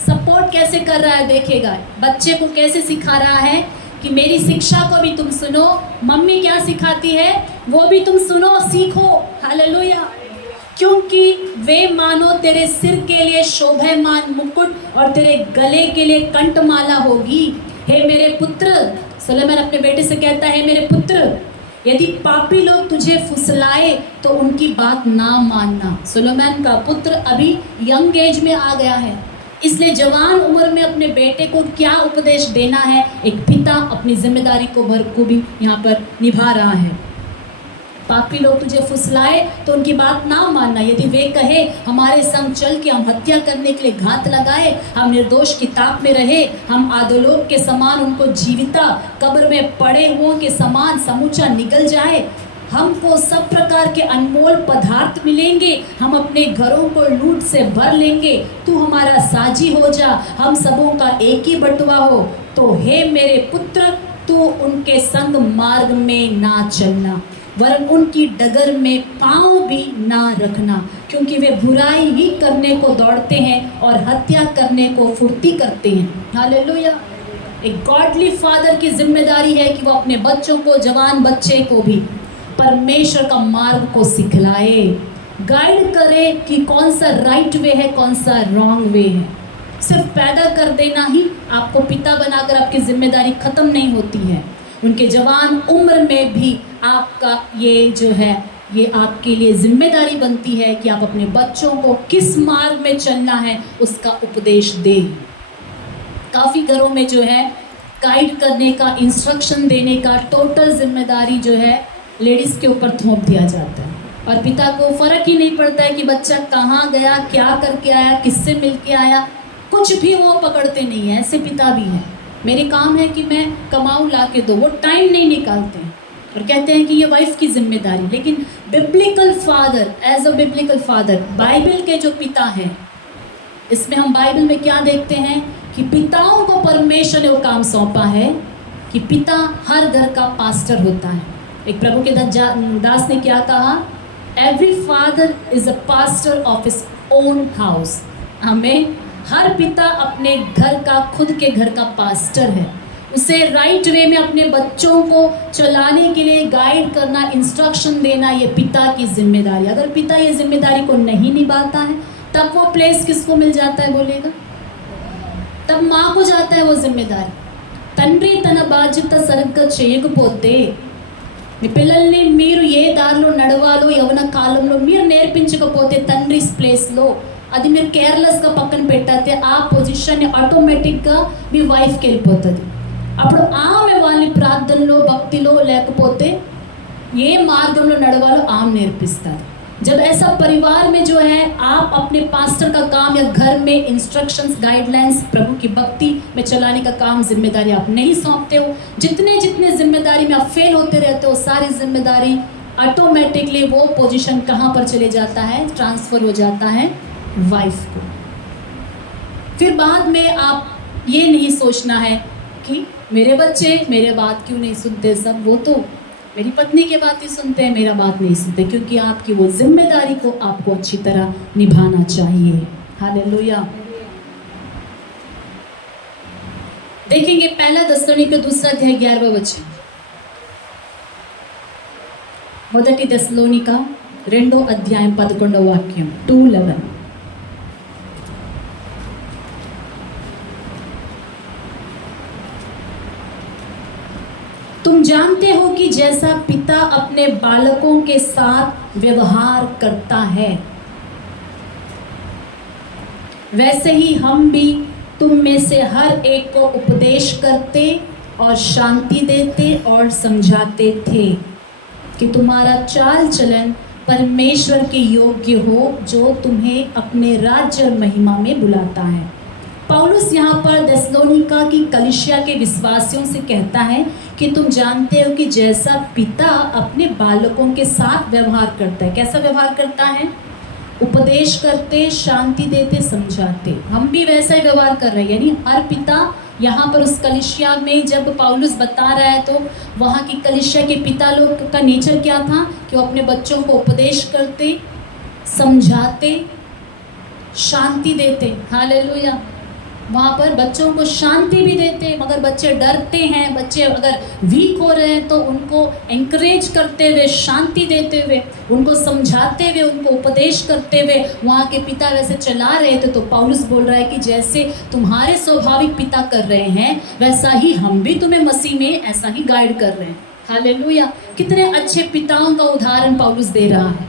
सपोर्ट कैसे कर रहा है देखिएगा, बच्चे को कैसे सिखा रहा है कि मेरी शिक्षा को भी तुम सुनो, मम्मी क्या सिखाती है वो भी तुम सुनो, सीखो। हालेलुया। क्योंकि वे मानो तेरे सिर के लिए शोभायमान मुकुट और तेरे गले के लिए कंठमाला होगी। हे मेरे पुत्र, सुलेमान अपने बेटे से कहता है, मेरे पुत्र, यदि पापी लोग तुझे फुसलाए तो उनकी बात ना मानना। सुलेमान का पुत्र अभी यंग एज में आ गया है, इसलिए जवान उम्र में अपने बेटे को क्या उपदेश देना है, एक पिता अपनी जिम्मेदारी को बखूबी यहाँ पर निभा रहा है। पापी लोग तुझे फुसलाए तो उनकी बात ना मानना। यदि वे कहे हमारे संग चल के हम हत्या करने के लिए घात लगाए, हम निर्दोष की ताक में रहे, हम आदोलोक के समान उनको जीविता कब्र में पड़े हुओं के समान समूचा निकल जाए, हमको सब प्रकार के अनमोल पदार्थ मिलेंगे, हम अपने घरों को लूट से भर लेंगे, तू हमारा साजी हो जा, हम सबों का एक ही बटुआ हो, तो हे मेरे पुत्र, तू उनके संग मार्ग में ना चलना, वरन उनकी डगर में पाँव भी ना रखना, क्योंकि वे बुराई ही करने को दौड़ते हैं और हत्या करने को फुर्ती करते हैं। हालेलुया। एक गॉडली फादर की जिम्मेदारी है कि वो अपने बच्चों को, जवान बच्चे को भी परमेश्वर का मार्ग को सिखलाए, गाइड करे कि कौन सा राइट वे है, कौन सा रॉन्ग वे है। सिर्फ पैदा कर देना ही आपको पिता बनाकर आपकी जिम्मेदारी खत्म नहीं होती है। उनके जवान उम्र में भी आपका ये जो है, ये आपके लिए जिम्मेदारी बनती है कि आप अपने बच्चों को किस मार्ग में चलना है उसका उपदेश दें। काफ़ी घरों में जो है गाइड करने का, इंस्ट्रक्शन देने का टोटल जिम्मेदारी जो है लेडीज़ के ऊपर थोप दिया जाता है, और पिता को फ़र्क ही नहीं पड़ता है कि बच्चा कहाँ गया, क्या करके आया, किससे मिल के आया, कुछ भी वो पकड़ते नहीं हैं। ऐसे पिता भी हैं, मेरे काम है कि मैं कमाऊँ ला के दो, वो टाइम नहीं निकालते हैं और कहते हैं कि ये वाइफ की जिम्मेदारी। लेकिन biblical father, as a biblical father, Bible के जो पिता हैं, इसमें हम बाइबल में क्या देखते हैं कि पिताओं को परमेश्वर ने वो काम सौंपा है कि पिता हर घर का पास्टर होता है। एक प्रभु के दास ने क्या कहा, every father is a pastor of his own house. हमें हर पिता अपने घर का, खुद के घर का पास्टर है। उसे राइट वे में अपने बच्चों को चलाने के लिए गाइड करना, इंस्ट्रक्शन देना, ये पिता की जिम्मेदारी। अगर पिता ये जिम्मेदारी को नहीं निभाता है तब वो प्लेस किसको मिल जाता है बोलेगा? तब माँ को जाता है वो जिम्मेदारी। తండ్రి తన బాధ్యత సరిగ్గా చేయకపోతే, మీ పిల్లల్ని మీరు ఏ దారిలో నడవాలో యవన కాలంలో మీరు నేర్పించకపోతే తండ్రి ప్లేస్లో అది మీరు కేర్లెస్గా పక్కన పెట్టాతే ఆ పొజిషన్ ఆటోమేటిక్గా మీ వైఫ్కి వెళ్ళిపోతుంది. అప్పుడు ఆమె వాళ్ళని ప్రార్థనలో, భక్తిలో, లేకపోతే ఏ మార్గంలో నడవాలో ఆమె నేర్పిస్తారు. जब ऐसा परिवार में जो है आप अपने पास्टर का काम या घर में इंस्ट्रक्शंस, गाइडलाइंस, प्रभु की भक्ति में चलाने का काम, जिम्मेदारी आप नहीं सौंपते हो, जितने जितने जिम्मेदारी में आप फेल होते रहते हो, सारी जिम्मेदारी ऑटोमेटिकली वो पोजीशन कहाँ पर चले जाता है, ट्रांसफ़र हो जाता है वाइफ को. फिर बाद में आप ये नहीं सोचना है कि मेरे बच्चे मेरे बात क्यों नहीं सुनते, सब वो तो मेरी पत्नी की बात ही सुनते हैं, मेरा बात नहीं सुनते, क्योंकि आपकी वो जिम्मेदारी को आपको अच्छी तरह निभाना चाहिए. हालेलुया. देखेंगे पहला दसलोनिका 2 अध्याय 11वां वचन. మొదటి దశలోనిక 2వ అధ్యాయం 11వ వాక్యం. 2:11. तुम जानते हो कि जैसा पिता अपने बालकों के साथ व्यवहार करता है, वैसे ही हम भी तुम में से हर एक को उपदेश करते और शांति देते और समझाते थे कि तुम्हारा चाल चलन परमेश्वर के योग्य हो, जो तुम्हें अपने राज्य और महिमा में बुलाता है. पौलुस यहाँ पर दसलोनिका की कलीसिया के विश्वासियों से कहता है कि तुम जानते हो कि जैसा पिता अपने बालकों के साथ व्यवहार करता है. कैसा व्यवहार करता है? उपदेश करते, शांति देते, समझाते. हम भी वैसा ही व्यवहार कर रहे हैं. यानी हर पिता यहाँ पर उस कलीसिया में जब पौलुस बता रहा है तो वहाँ की कलीसिया के पिता लोग का नेचर क्या था कि वो अपने बच्चों को उपदेश करते, समझाते, शांति देते. हालेलुया. वहाँ पर बच्चों को शांति भी देते हैं, मगर बच्चे डरते हैं, बच्चे अगर वीक हो रहे हैं तो उनको एंकरेज करते हुए, शांति देते हुए, उनको समझाते हुए, उनको उपदेश करते हुए वहाँ के पिता वैसे चला रहे थे। तो पौलुस बोल रहा है कि जैसे तुम्हारे स्वाभाविक पिता कर रहे हैं वैसा ही हम भी तुम्हें मसीह में ऐसा ही गाइड कर रहे हैं। हालेलुया। कितने अच्छे पिताओं का उदाहरण पौलुस दे रहा है।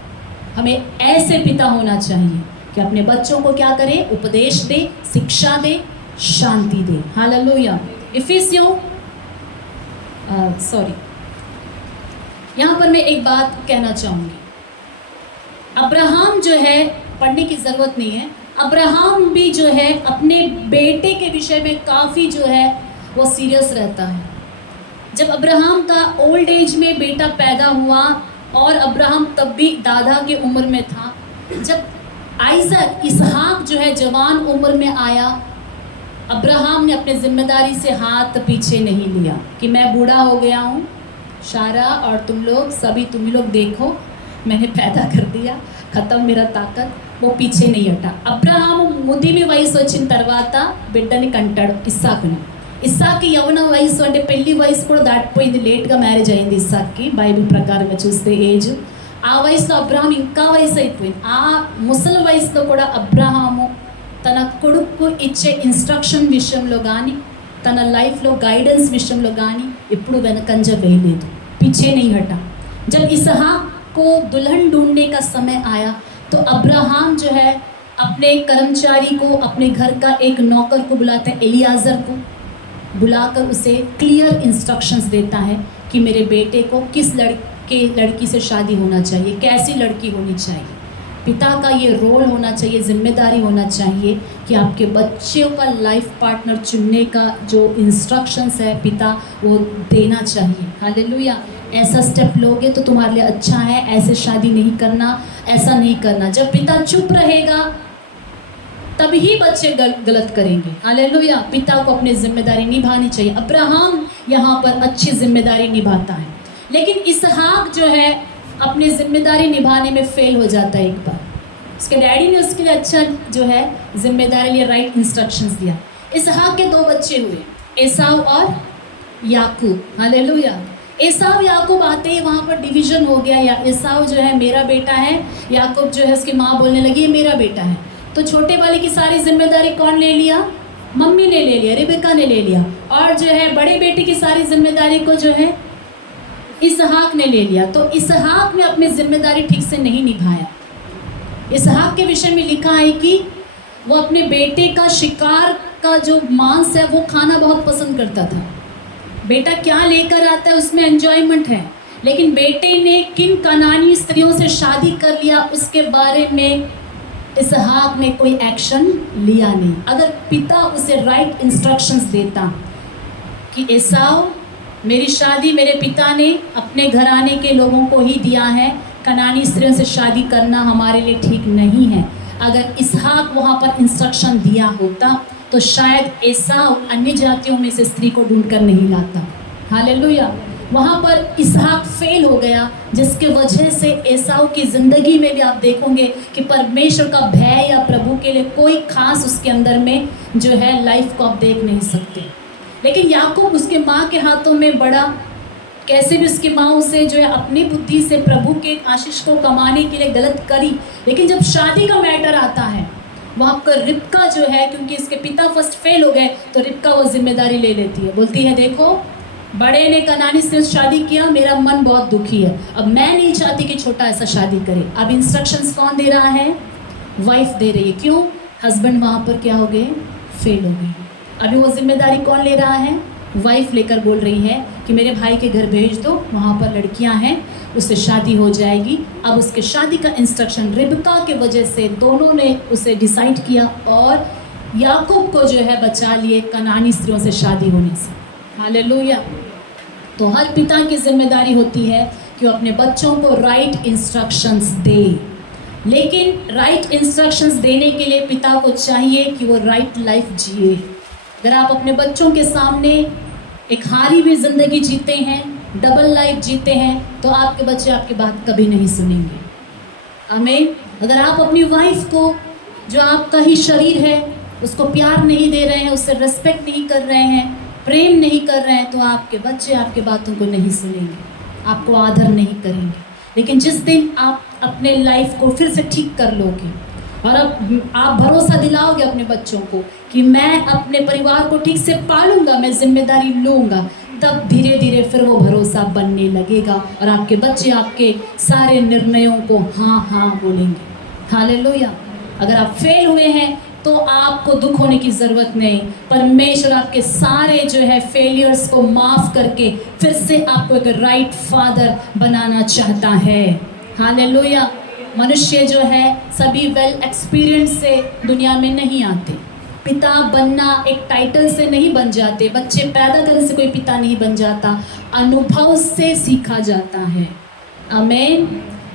हमें ऐसे पिता होना चाहिए कि अपने बच्चों को क्या करें, उपदेश दे, शिक्षा दे, शांति दे। हालेलुया। इफिसियों यहाँ पर मैं एक बात कहना चाहूँगी। अब्राहम जो है, पढ़ने की ज़रूरत नहीं है, अब्राहम भी जो है अपने बेटे के विषय में काफ़ी जो है वो सीरियस रहता है। जब अब्राहम का ओल्ड एज में बेटा पैदा हुआ और अब्राहम तब भी दादा की उम्र में था, जब आइज़क इसहाक जो है जवान उम्र में आया, अब्राहम ने अपने जिम्मेदारी से हाथ पीछे नहीं लिया कि मैं बूढ़ा हो गया हूँ, शारा और तुम लोग सभी तुम लोग देखो मैंने पैदा कर दिया, ख़त्म मेरा ताकत। वो पीछे नहीं हटा। अब्राहम ముదిమి వయసు వచ్చిన తర్వాత బిడ్డని కంటాడు ఇస్సాకుని. ఇస్సాకి యవన వయసు అంటే పెళ్లి వయసు కూడా దాటిపోయింది, లేట్గా మ్యారేజ్ అయింది ఇస్సాక్కి బైబిల్ ప్రకారంగా చూస్తే ఏజ్. ఆ వయసులో అబ్రహాం ఇంకా వయసు అయిపోయింది. ఆ ముసలి వయసులో కూడా అబ్రహాము తన కొడుకు ఇచ్చే ఇన్స్ట్రక్షన్ విషయంలో కానీ తన లైఫ్లో గైడెన్స్ విషయంలో కానీ ఎప్పుడు వెనకంజ వేయలేదు, पीछे नहीं हटा। जब इसहाक को दुल्हन ढूंढने का समय आया तो अब्राहम जो है अपने कर्मचारी को, अपने घर का एक नौकर को बुलाते हैं, एलियाजर को बुलाकर उसे क्लियर इंस्ट्रक्शंस देता है कि मेरे बेटे को किस लड़की से शादी होना चाहिए, कैसी लड़की होनी चाहिए। पिता का ये रोल होना चाहिए, जिम्मेदारी होना चाहिए कि आपके बच्चों का लाइफ पार्टनर चुनने का जो इंस्ट्रक्शंस है पिता वो देना चाहिए। हालेलुया। ऐसा स्टेप लोगे तो तुम्हारे लिए अच्छा है, ऐसे शादी नहीं करना, ऐसा नहीं करना। जब पिता चुप रहेगा तभी बच्चे गलत करेंगे। हालेलुया। पिता को अपनी जिम्मेदारी निभानी चाहिए। अब्राहम यहाँ पर अच्छी जिम्मेदारी निभाता है, लेकिन इसहाक जो है अपनी जिम्मेदारी निभाने में फेल हो जाता है। एक बार उसके डैडी ने उसके लिए अच्छा जो है जिम्मेदारी लिए राइट इंस्ट्रक्शंस दिया। इसहाक के 2 बच्चे हुए, एसाव और याकूब। हालेलुया। एसाव याकूब आते ही वहाँ पर डिवीज़न हो गया। या एसाव जो है मेरा बेटा है, याकूब जो है उसकी माँ बोलने लगी ये मेरा बेटा है। तो छोटे वाले की सारी जिम्मेदारी कौन ले लिया? मम्मी ने ले लिया, रिबेका ने ले लिया। और जो है बड़े बेटे की सारी जिम्मेदारी को जो है इसहाक ने ले लिया। तो इसहाक ने अपनी जिम्मेदारी ठीक से नहीं निभाया। इसहाक के विषय में लिखा है कि वो अपने बेटे का शिकार का जो मांस है वो खाना बहुत पसंद करता था। बेटा क्या लेकर आता है उसमें एंजॉयमेंट है, लेकिन बेटे ने किन कनानी स्त्रियों से शादी कर लिया उसके बारे में इसहाक ने कोई एक्शन लिया नहीं। अगर पिता उसे राइट इंस्ट्रक्शंस देता कि एसाव मेरी शादी मेरे पिता ने अपने घराने के लोगों को ही दिया है, कनानी स्त्रियों से शादी करना हमारे लिए ठीक नहीं है, अगर इसहाक वहाँ पर इंस्ट्रक्शन दिया होता तो शायद एसाव अन्य जातियों में से स्त्री को ढूंढकर नहीं लाता। हालेलुया। वहाँ पर इसहाक फेल हो गया, जिसके वजह से एसाव की ज़िंदगी में भी आप देखोगे कि परमेश्वर का भय या प्रभु के लिए कोई खास उसके अंदर में जो है लाइफ को आप देख नहीं सकते। लेकिन याकूब उसके माँ के हाथों में बड़ा, कैसे भी उसकी माँ उसे जो है अपनी बुद्धि से प्रभु के आशीष को कमाने के लिए गलत करी, लेकिन जब शादी का मैटर आता है वहाँ पर रिबका जो है, क्योंकि इसके पिता फर्स्ट फेल हो गए तो रिबका वो जिम्मेदारी ले लेती है, बोलती है देखो बड़े ने कनानी से शादी किया, मेरा मन बहुत दुखी है, अब मैं नहीं चाहती कि छोटा ऐसा शादी करे। अब इंस्ट्रक्शंस कौन दे रहा है? वाइफ दे रही है। क्यों? हस्बैंड वहाँ पर क्या हो गए? फेल हो गए। अभी वो जिम्मेदारी कौन ले रहा है? वाइफ लेकर बोल रही है कि मेरे भाई के घर भेज दो, वहाँ पर लड़कियाँ हैं, उससे शादी हो जाएगी। अब उसके शादी का इंस्ट्रक्शन रिबका के वजह से दोनों ने उसे डिसाइड किया और याकूब को जो है बचा लिए कनानी स्त्रियों से शादी होने से। हालेलुया। तो हर पिता की जिम्मेदारी होती है कि वो अपने बच्चों को राइट इंस्ट्रक्शंस दे, लेकिन राइट इंस्ट्रक्शंस देने के लिए पिता को चाहिए कि वो राइट लाइफ जिए। अगर आप अपने बच्चों के सामने एक हारी हुई ज़िंदगी जीते हैं, डबल लाइफ जीते हैं, तो आपके बच्चे आपकी बात कभी नहीं सुनेंगे। आमीन। अगर आप अपनी वाइफ को जो आपका ही शरीर है उसको प्यार नहीं दे रहे हैं, उससे रिस्पेक्ट नहीं कर रहे हैं, प्रेम नहीं कर रहे हैं, तो आपके बच्चे आपके बातों को नहीं सुनेंगे, आपको आदर नहीं करेंगे। लेकिन जिस दिन आप अपने लाइफ को फिर से ठीक कर लोगे और अब आप भरोसा दिलाओगे अपने बच्चों को कि मैं अपने परिवार को ठीक से पालूंगा, मैं जिम्मेदारी लूँगा, तब धीरे धीरे फिर वो भरोसा बनने लगेगा और आपके बच्चे आपके सारे निर्णयों को हाँ हाँ बोलेंगे। हालेलुया। अगर आप फेल हुए हैं तो आपको दुख होने की ज़रूरत नहीं। परमेश्वर आपके सारे जो है फेलियर्स को माफ़ करके फिर से आपको एक राइट फादर बनाना चाहता है। हालेलुया। मनुष्य जो है सभी वेल एक्सपीरियंस से दुनिया में नहीं आते। पिता बनना एक टाइटल से नहीं बन जाते, बच्चे पैदा करने से कोई पिता नहीं बन जाता, अनुभव से सीखा जाता है। आमीन।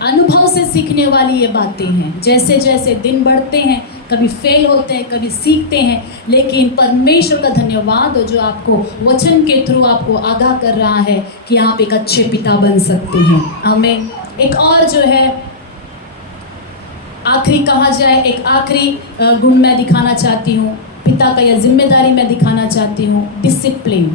अनुभव से सीखने वाली ये बातें हैं। जैसे जैसे दिन बढ़ते हैं, कभी फेल होते हैं, कभी सीखते हैं, लेकिन परमेश्वर का धन्यवाद हो जो आपको वचन के थ्रू आपको आगाह कर रहा है कि आप एक अच्छे पिता बन सकते हैं। आमीन। एक और जो है आखिरी कहा जाए, एक आखिरी गुण मैं दिखाना चाहती हूँ पिता का, या जिम्मेदारी मैं दिखाना चाहती हूँ, डिसिप्लिन।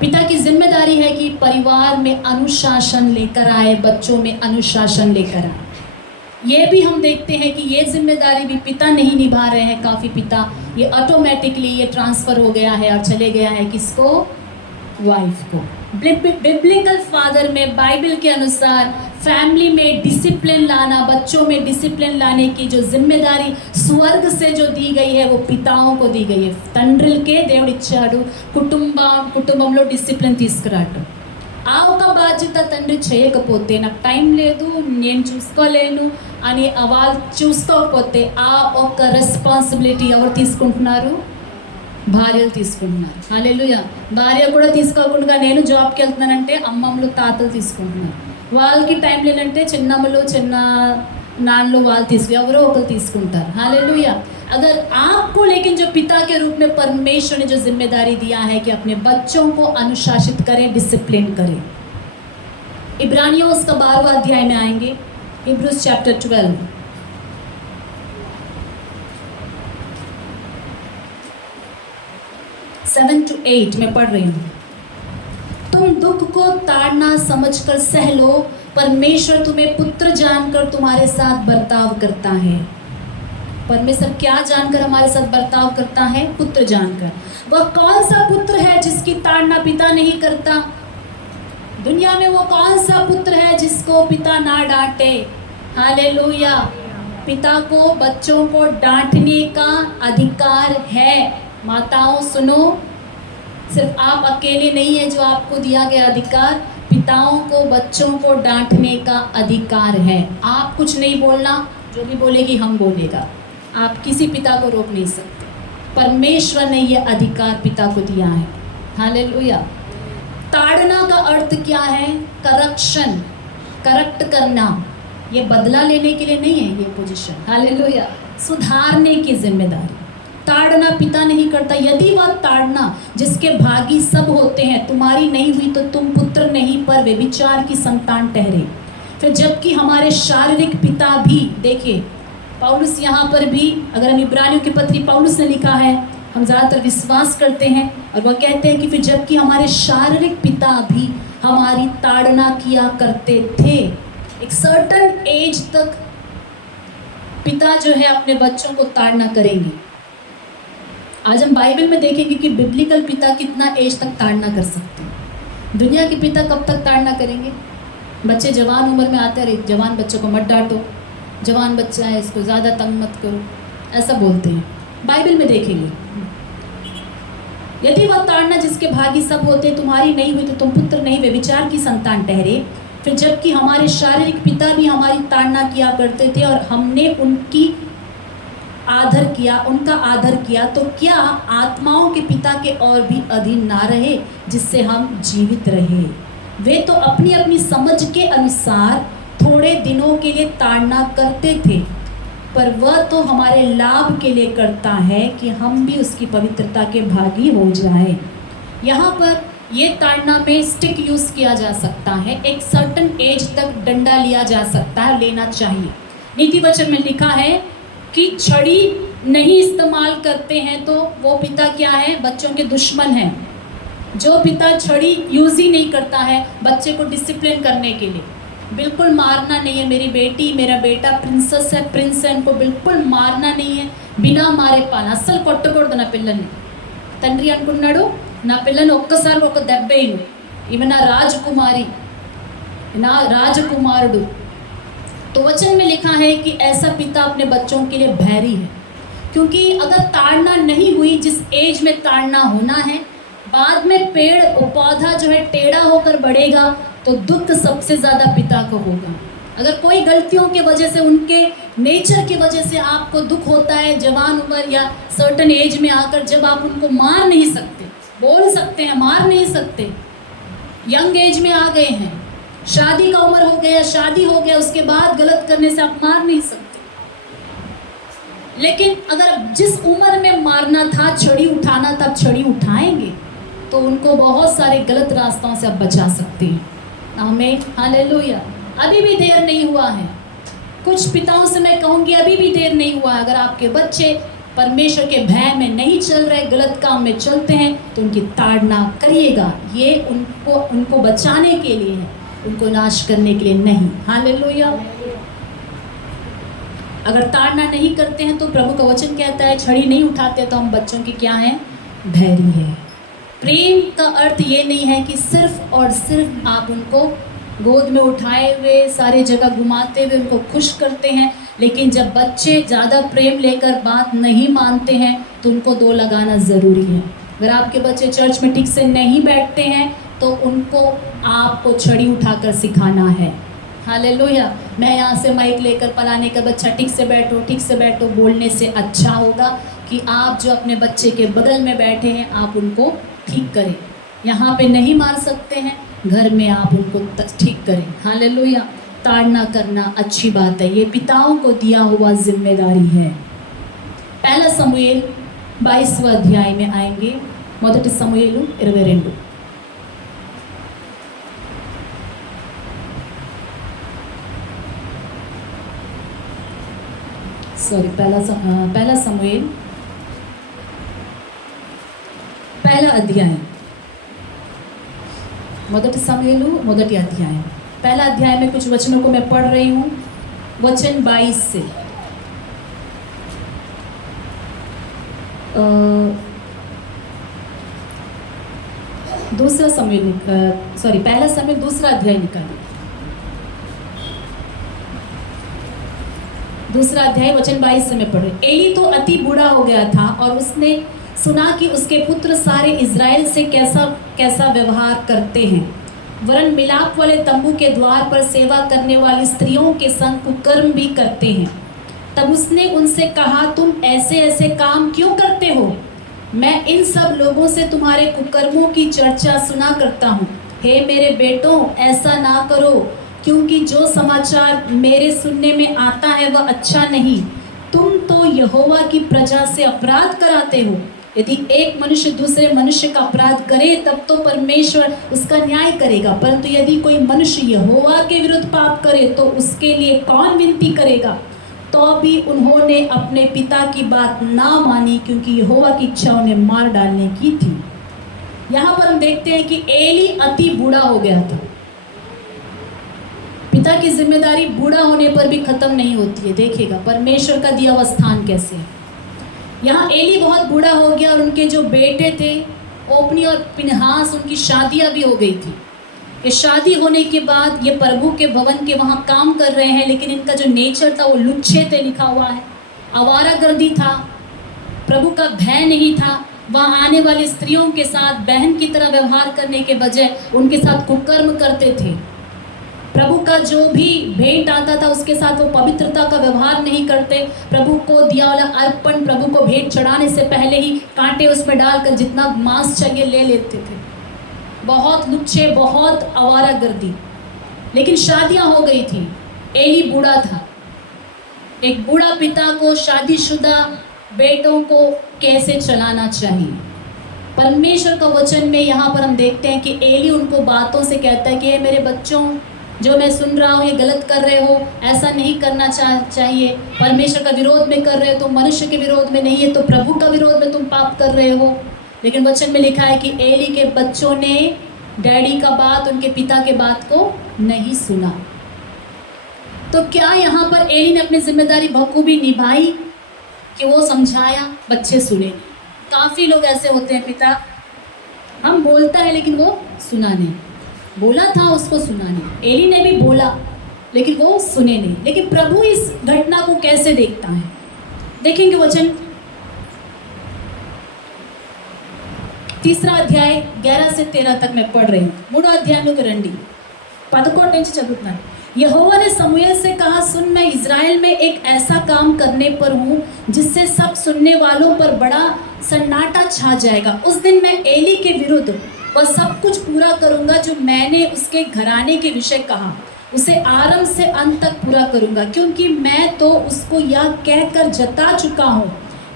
पिता की जिम्मेदारी है कि परिवार में अनुशासन लेकर आए, बच्चों में अनुशासन लेकर आए। ये भी हम देखते हैं कि ये जिम्मेदारी भी पिता नहीं निभा रहे हैं। काफ़ी पिता ये ऑटोमेटिकली ये ट्रांसफ़र हो गया है और चले गया है किसको? वाइफ को। बिब्लिकल फादर में, बाइबल के अनुसार फैमिली में डिसिप्लिन लाना, बच्चों में डिसिप्लिन लाने की जो जिम्मेदारी स्वर्ग से जो दी गई है वो पिताओं को दी गई है। తండ్రులకే దేవుడు ఇచ్చాడు కుటుంబంలో డిసిప్లిన్ తీసుకురావడం। ఆ ఒక బాధ్యత తండ్రి చేయకపోతే, నాకు టైం లేదు, నేను చూసుకోలేను అని వాళ్ళు చూసుకోకపోతే ఆ ఒక రెస్పాన్సిబిలిటీ ఎవరు తీసుకుంటున్నారు? భార్యలు తీసుకుంటున్నారు। హల్లెలూయా। భార్య కూడా తీసుకోకుండా నేను జాబ్కి వెళ్తున్నానంటే అమ్మమ్మలు తాతలు తీసుకుంటున్నారు। వాళ్ళకి టైం లేనంటే చిన్నమ్మలు చిన్న नानलो वाल ఎవరో ఒకరు తీసుకుంటారు। हालेलुया। अगर आपको लेकिन जो पिता के रूप में परमेश्वर ने जो जिम्मेदारी दिया है कि अपने बच्चों को अनुशासित करें, डिसिप्लिन करें। इब्रानियों उसका 12वां अध्याय में आएंगे, हिब्रूज चैप्टर 12 7 to 8 में पढ़ रही हूँ। तुम दुख को ताड़ना समझकर सह लो, परमेश्वर तुम्हें पुत्र जानकर तुम्हारे साथ बर्ताव करता है। परमेश्वर क्या जानकर हमारे साथ बर्ताव करता है? पुत्र जानकर। वह कौन सा पुत्र है जिसकी ताड़ना पिता नहीं करता? दुनिया में वो कौन सा पुत्र है जिसको पिता ना डांटे? हालेलुया। पिता को बच्चों को डांटने का अधिकार है। माताओं सुनो, सिर्फ आप अकेले नहीं है जो आपको दिया गया अधिकार, पिताओं को बच्चों को डांटने का अधिकार है। आप कुछ नहीं बोलना, जो भी बोलेगी हम बोलेगा, आप किसी पिता को रोक नहीं सकते। परमेश्वर ने यह अधिकार पिता को दिया है। हालेलुया। ताड़ना का अर्थ क्या है? करक्शन, करेक्ट करना। ये बदला लेने के लिए नहीं है ये पोजीशन। हालेलुया। सुधारने की जिम्मेदारी। ताड़ना पिता नहीं करता। यदि वह ताड़ना जिसके भागी सब होते हैं तुम्हारी नहीं हुई तो तुम पुत्र नहीं पर व्यभिचार की संतान ठहरे। फिर जबकि हमारे शारीरिक पिता भी, देखिए पौलुस यहाँ पर भी, अगर हम इब्रानियों की पत्री पौलुस ने लिखा है, हम ज़्यादातर विश्वास करते हैं और वह कहते हैं कि फिर जबकि हमारे शारीरिक पिता भी हमारी ताड़ना किया करते थे। एक सर्टन एज तक पिता जो है अपने बच्चों को ताड़ना करेंगे। आज हम बाइबल में देखेंगे कि बिब्लिकल पिता कितना एज तक ताड़ना कर सकते हैं। दुनिया के पिता कब तक ताड़ना करेंगे? बच्चे जवान उम्र में आते हैं, जवान बच्चों को मत डांटो, जवान बच्चा है इसको ज़्यादा तंग मत करो, ऐसा बोलते हैं। बाइबल में देखेंगे, यदि वह ताड़ना जिसके भागी सब होते तुम्हारी नहीं हुई तो तुम पुत्र नहीं व्यभिचार की संतान ठहरे। फिर जबकि हमारे शारीरिक पिता भी हमारी ताड़ना किया करते थे और हमने उनका आदर किया, तो क्या आत्माओं के पिता के और भी अधीन ना रहे जिससे हम जीवित रहे? वे तो अपनी अपनी समझ के अनुसार थोड़े दिनों के लिए ताड़ना करते थे, पर वह तो हमारे लाभ के लिए करता है कि हम भी उसकी पवित्रता के भागी हो जाए। यहाँ पर ये ताड़ना में स्टिक यूज़ किया जा सकता है। एक सर्टन एज तक डंडा लिया जा सकता है, लेना चाहिए। नीति वचन में लिखा है कि छड़ी नहीं इस्तेमाल करते हैं तो वो पिता क्या है, बच्चों के दुश्मन हैं। जो पिता छड़ी यूज़ ही नहीं करता है बच्चे को डिसिप्लिन करने के लिए, बिल्कुल मारना नहीं है, मेरी बेटी मेरा बेटा प्रिंसेस है प्रिंस है, उनको बिल्कुल मारना नहीं है, బినా మారే పాలన అస్సలు కొట్టకూడదు నా పిల్లల్ని. తండ్రి అనుకున్నాడు నా పిల్లని ఒక్కసారి ఒక దెబ్బేయను, ఈమె నా రాజకుమారి నా రాజకుమారుడు. तो वचन में लिखा है कि ऐसा पिता अपने बच्चों के लिए बैरी है, क्योंकि अगर ताड़ना नहीं हुई, जिस एज में ताड़ना होना है, बाद में पेड़ पौधा जो है टेढ़ा होकर बढ़ेगा तो दुख सबसे ज़्यादा पिता को होगा. अगर कोई गलतियों के वजह से, उनके नेचर की वजह से आपको दुख होता है जवान उम्र या सर्टन एज में आकर, जब आप उनको मार नहीं सकते, बोल सकते हैं मार नहीं सकते, यंग एज में आ गए हैं, शादी का उम्र हो गया, शादी हो गया, उसके बाद गलत करने से आप मार नहीं सकते. लेकिन अगर जिस उम्र में मारना था, छड़ी उठाना था, छड़ी उठाएंगे तो उनको बहुत सारे गलत रास्तों से आप बचा सकते हैं. आमीन, हालेलुया. अभी भी देर नहीं हुआ है. कुछ पिताओं से मैं कहूँगी अभी भी देर नहीं हुआ है. अगर आपके बच्चे परमेश्वर के भय में नहीं चल रहे, गलत काम में चलते हैं, तो उनकी ताड़ना करिएगा. ये उनको बचाने के लिए है, उनको नाश करने के लिए नहीं. हालेलुया. अगर ताड़ना नहीं करते हैं तो प्रभु का वचन कहता है, छड़ी नहीं उठाते तो हम बच्चों की क्या हैं, भैरी है. प्रेम का अर्थ ये नहीं है कि सिर्फ और सिर्फ आप उनको गोद में उठाए हुए सारे जगह घुमाते हुए उनको खुश करते हैं. लेकिन जब बच्चे ज़्यादा प्रेम लेकर बात नहीं मानते हैं तो उनको दो लगाना ज़रूरी है. अगर आपके बच्चे चर्च में ठीक से नहीं बैठते हैं तो उनको आपको छड़ी उठाकर सिखाना है. हालेलुया. मैं यहाँ से माइक लेकर पलाने का बच्चा ठीक से बैठो बोलने से अच्छा होगा कि आप जो अपने बच्चे के बगल में बैठे हैं आप उनको ठीक करें. यहाँ पे नहीं मार सकते हैं, घर में आप उनको ठीक करें. हालेलुया. ताड़ना करना अच्छी बात है, ये पिताओं को दिया हुआ जिम्मेदारी है. पहला समूएल 22वां अध्याय में आएंगे. మొదటి సమూయేలు 22. पहला समूएल पहला अध्याय, మొదటి సమూయేలు మొదటి అధ్యాయం. पहला अध्याय में कुछ वचनों को मैं पढ़ रही हूँ. वचन 22 से दूसरा समूएल पहला समूएल दूसरा अध्याय निकालिए. दूसरा अध्याय वचन 22 से मैं पढ़ रही. एली तो अति बूढ़ा हो गया था और उसने सुना कि उसके पुत्र सारे इज़राइल से कैसा व्यवहार करते हैं, वरन मिलाप वाले तंबू के द्वार पर सेवा करने वाली स्त्रियों के संग कुकर्म भी करते हैं. तब उसने उनसे कहा, तुम ऐसे ऐसे काम क्यों करते हो? मैं इन सब लोगों से तुम्हारे कुकर्मों की चर्चा सुना करता हूँ. हे मेरे बेटों, ऐसा ना करो, क्योंकि जो समाचार मेरे सुनने में आता है वह अच्छा नहीं. तुम तो यहोवा की प्रजा से अपराध कराते हो. यदि एक मनुष्य दूसरे मनुष्य का अपराध करे तब तो परमेश्वर उसका न्याय करेगा, परंतु यदि कोई मनुष्य यहोवा के विरुद्ध पाप करे तो उसके लिए कौन विनती करेगा? तो भी उन्होंने अपने पिता की बात ना मानी, क्योंकि यहोवा की इच्छा उन्हें मार डालने की थी. यहाँ पर हम देखते हैं कि एली अति बूढ़ा हो गया था. पिता की जिम्मेदारी बूढ़ा होने पर भी खत्म नहीं होती है. देखिएगा परमेश्वर का दिया हुआ स्थान कैसे है. यहाँ एली बहुत बूढ़ा हो गया और उनके जो बेटे थे ओपनी और पिनहास, उनकी शादियाँ भी हो गई थी. ये शादी होने के बाद ये प्रभु के भवन के वहाँ काम कर रहे हैं, लेकिन इनका जो नेचर था वो लुच्छे थे, लिखा हुआ है. आवारागर्दी था, प्रभु का भय नहीं था. वहाँ आने वाली स्त्रियों के साथ बहन की तरह व्यवहार करने के बजाय उनके साथ कुकर्म करते थे. प्रभु का जो भी भेंट आता था उसके साथ वो पवित्रता का व्यवहार नहीं करते. प्रभु को दिया वाला अर्पण, प्रभु को भेंट चढ़ाने से पहले ही कांटे उसमें डालकर जितना मांस चाहिए ले लेते थे. बहुत लुच्चे, बहुत आवारागर्दी. लेकिन शादियां हो गई थी. एली बूढ़ा था. एक बूढ़ा पिता को शादीशुदा बेटों को कैसे चलाना चाहिए. परमेश्वर का वचन में यहाँ पर हम देखते हैं कि एली उनको बातों से कहता है कि मेरे बच्चों, जो मैं सुन रहा हूँ ये गलत कर रहे हो, ऐसा नहीं करना चाहिए, परमेश्वर का विरोध में कर रहे हो, तुम मनुष्य के विरोध में नहीं है तो प्रभु का विरोध में तुम पाप कर रहे हो। लेकिन वचन में लिखा है कि एली के बच्चों ने डैडी का बात, उनके पिता के बात को नहीं सुना। तो क्या यहाँ पर एली ने अपनी जिम्मेदारी बखूबी निभाई कि वो समझाया, बच्चे सुने नहीं? काफ़ी लोग ऐसे होते हैं, पिता हम बोलता है लेकिन वो सुना नहीं, बोला था उसको सुना नहीं। एली ने भी बोला लेकिन वो सुने नहीं। लेकिन प्रभु इस घटना को कैसे देखता है देखेंगे। वचन 3 अध्याय 11 से 13 तक मैं पढ़ रही हूँ। 3 అధ్యాయంలోకి రండి, 11 నుంచి చదువుతున్నాను। यहोवा ने समूएल से कहा, सुन, मैं इज़राइल में एक ऐसा काम करने पर हूँ जिससे सब सुनने वालों पर बड़ा सन्नाटा छा जाएगा। उस दिन मैं एली के विरुद्ध वह सब कुछ पूरा करूँगा जो मैंने उसके घराने के विषय कहा, उसे आरंभ से अंत तक पूरा करूँगा, क्योंकि मैं तो उसको यह कहकर जता चुका हूँ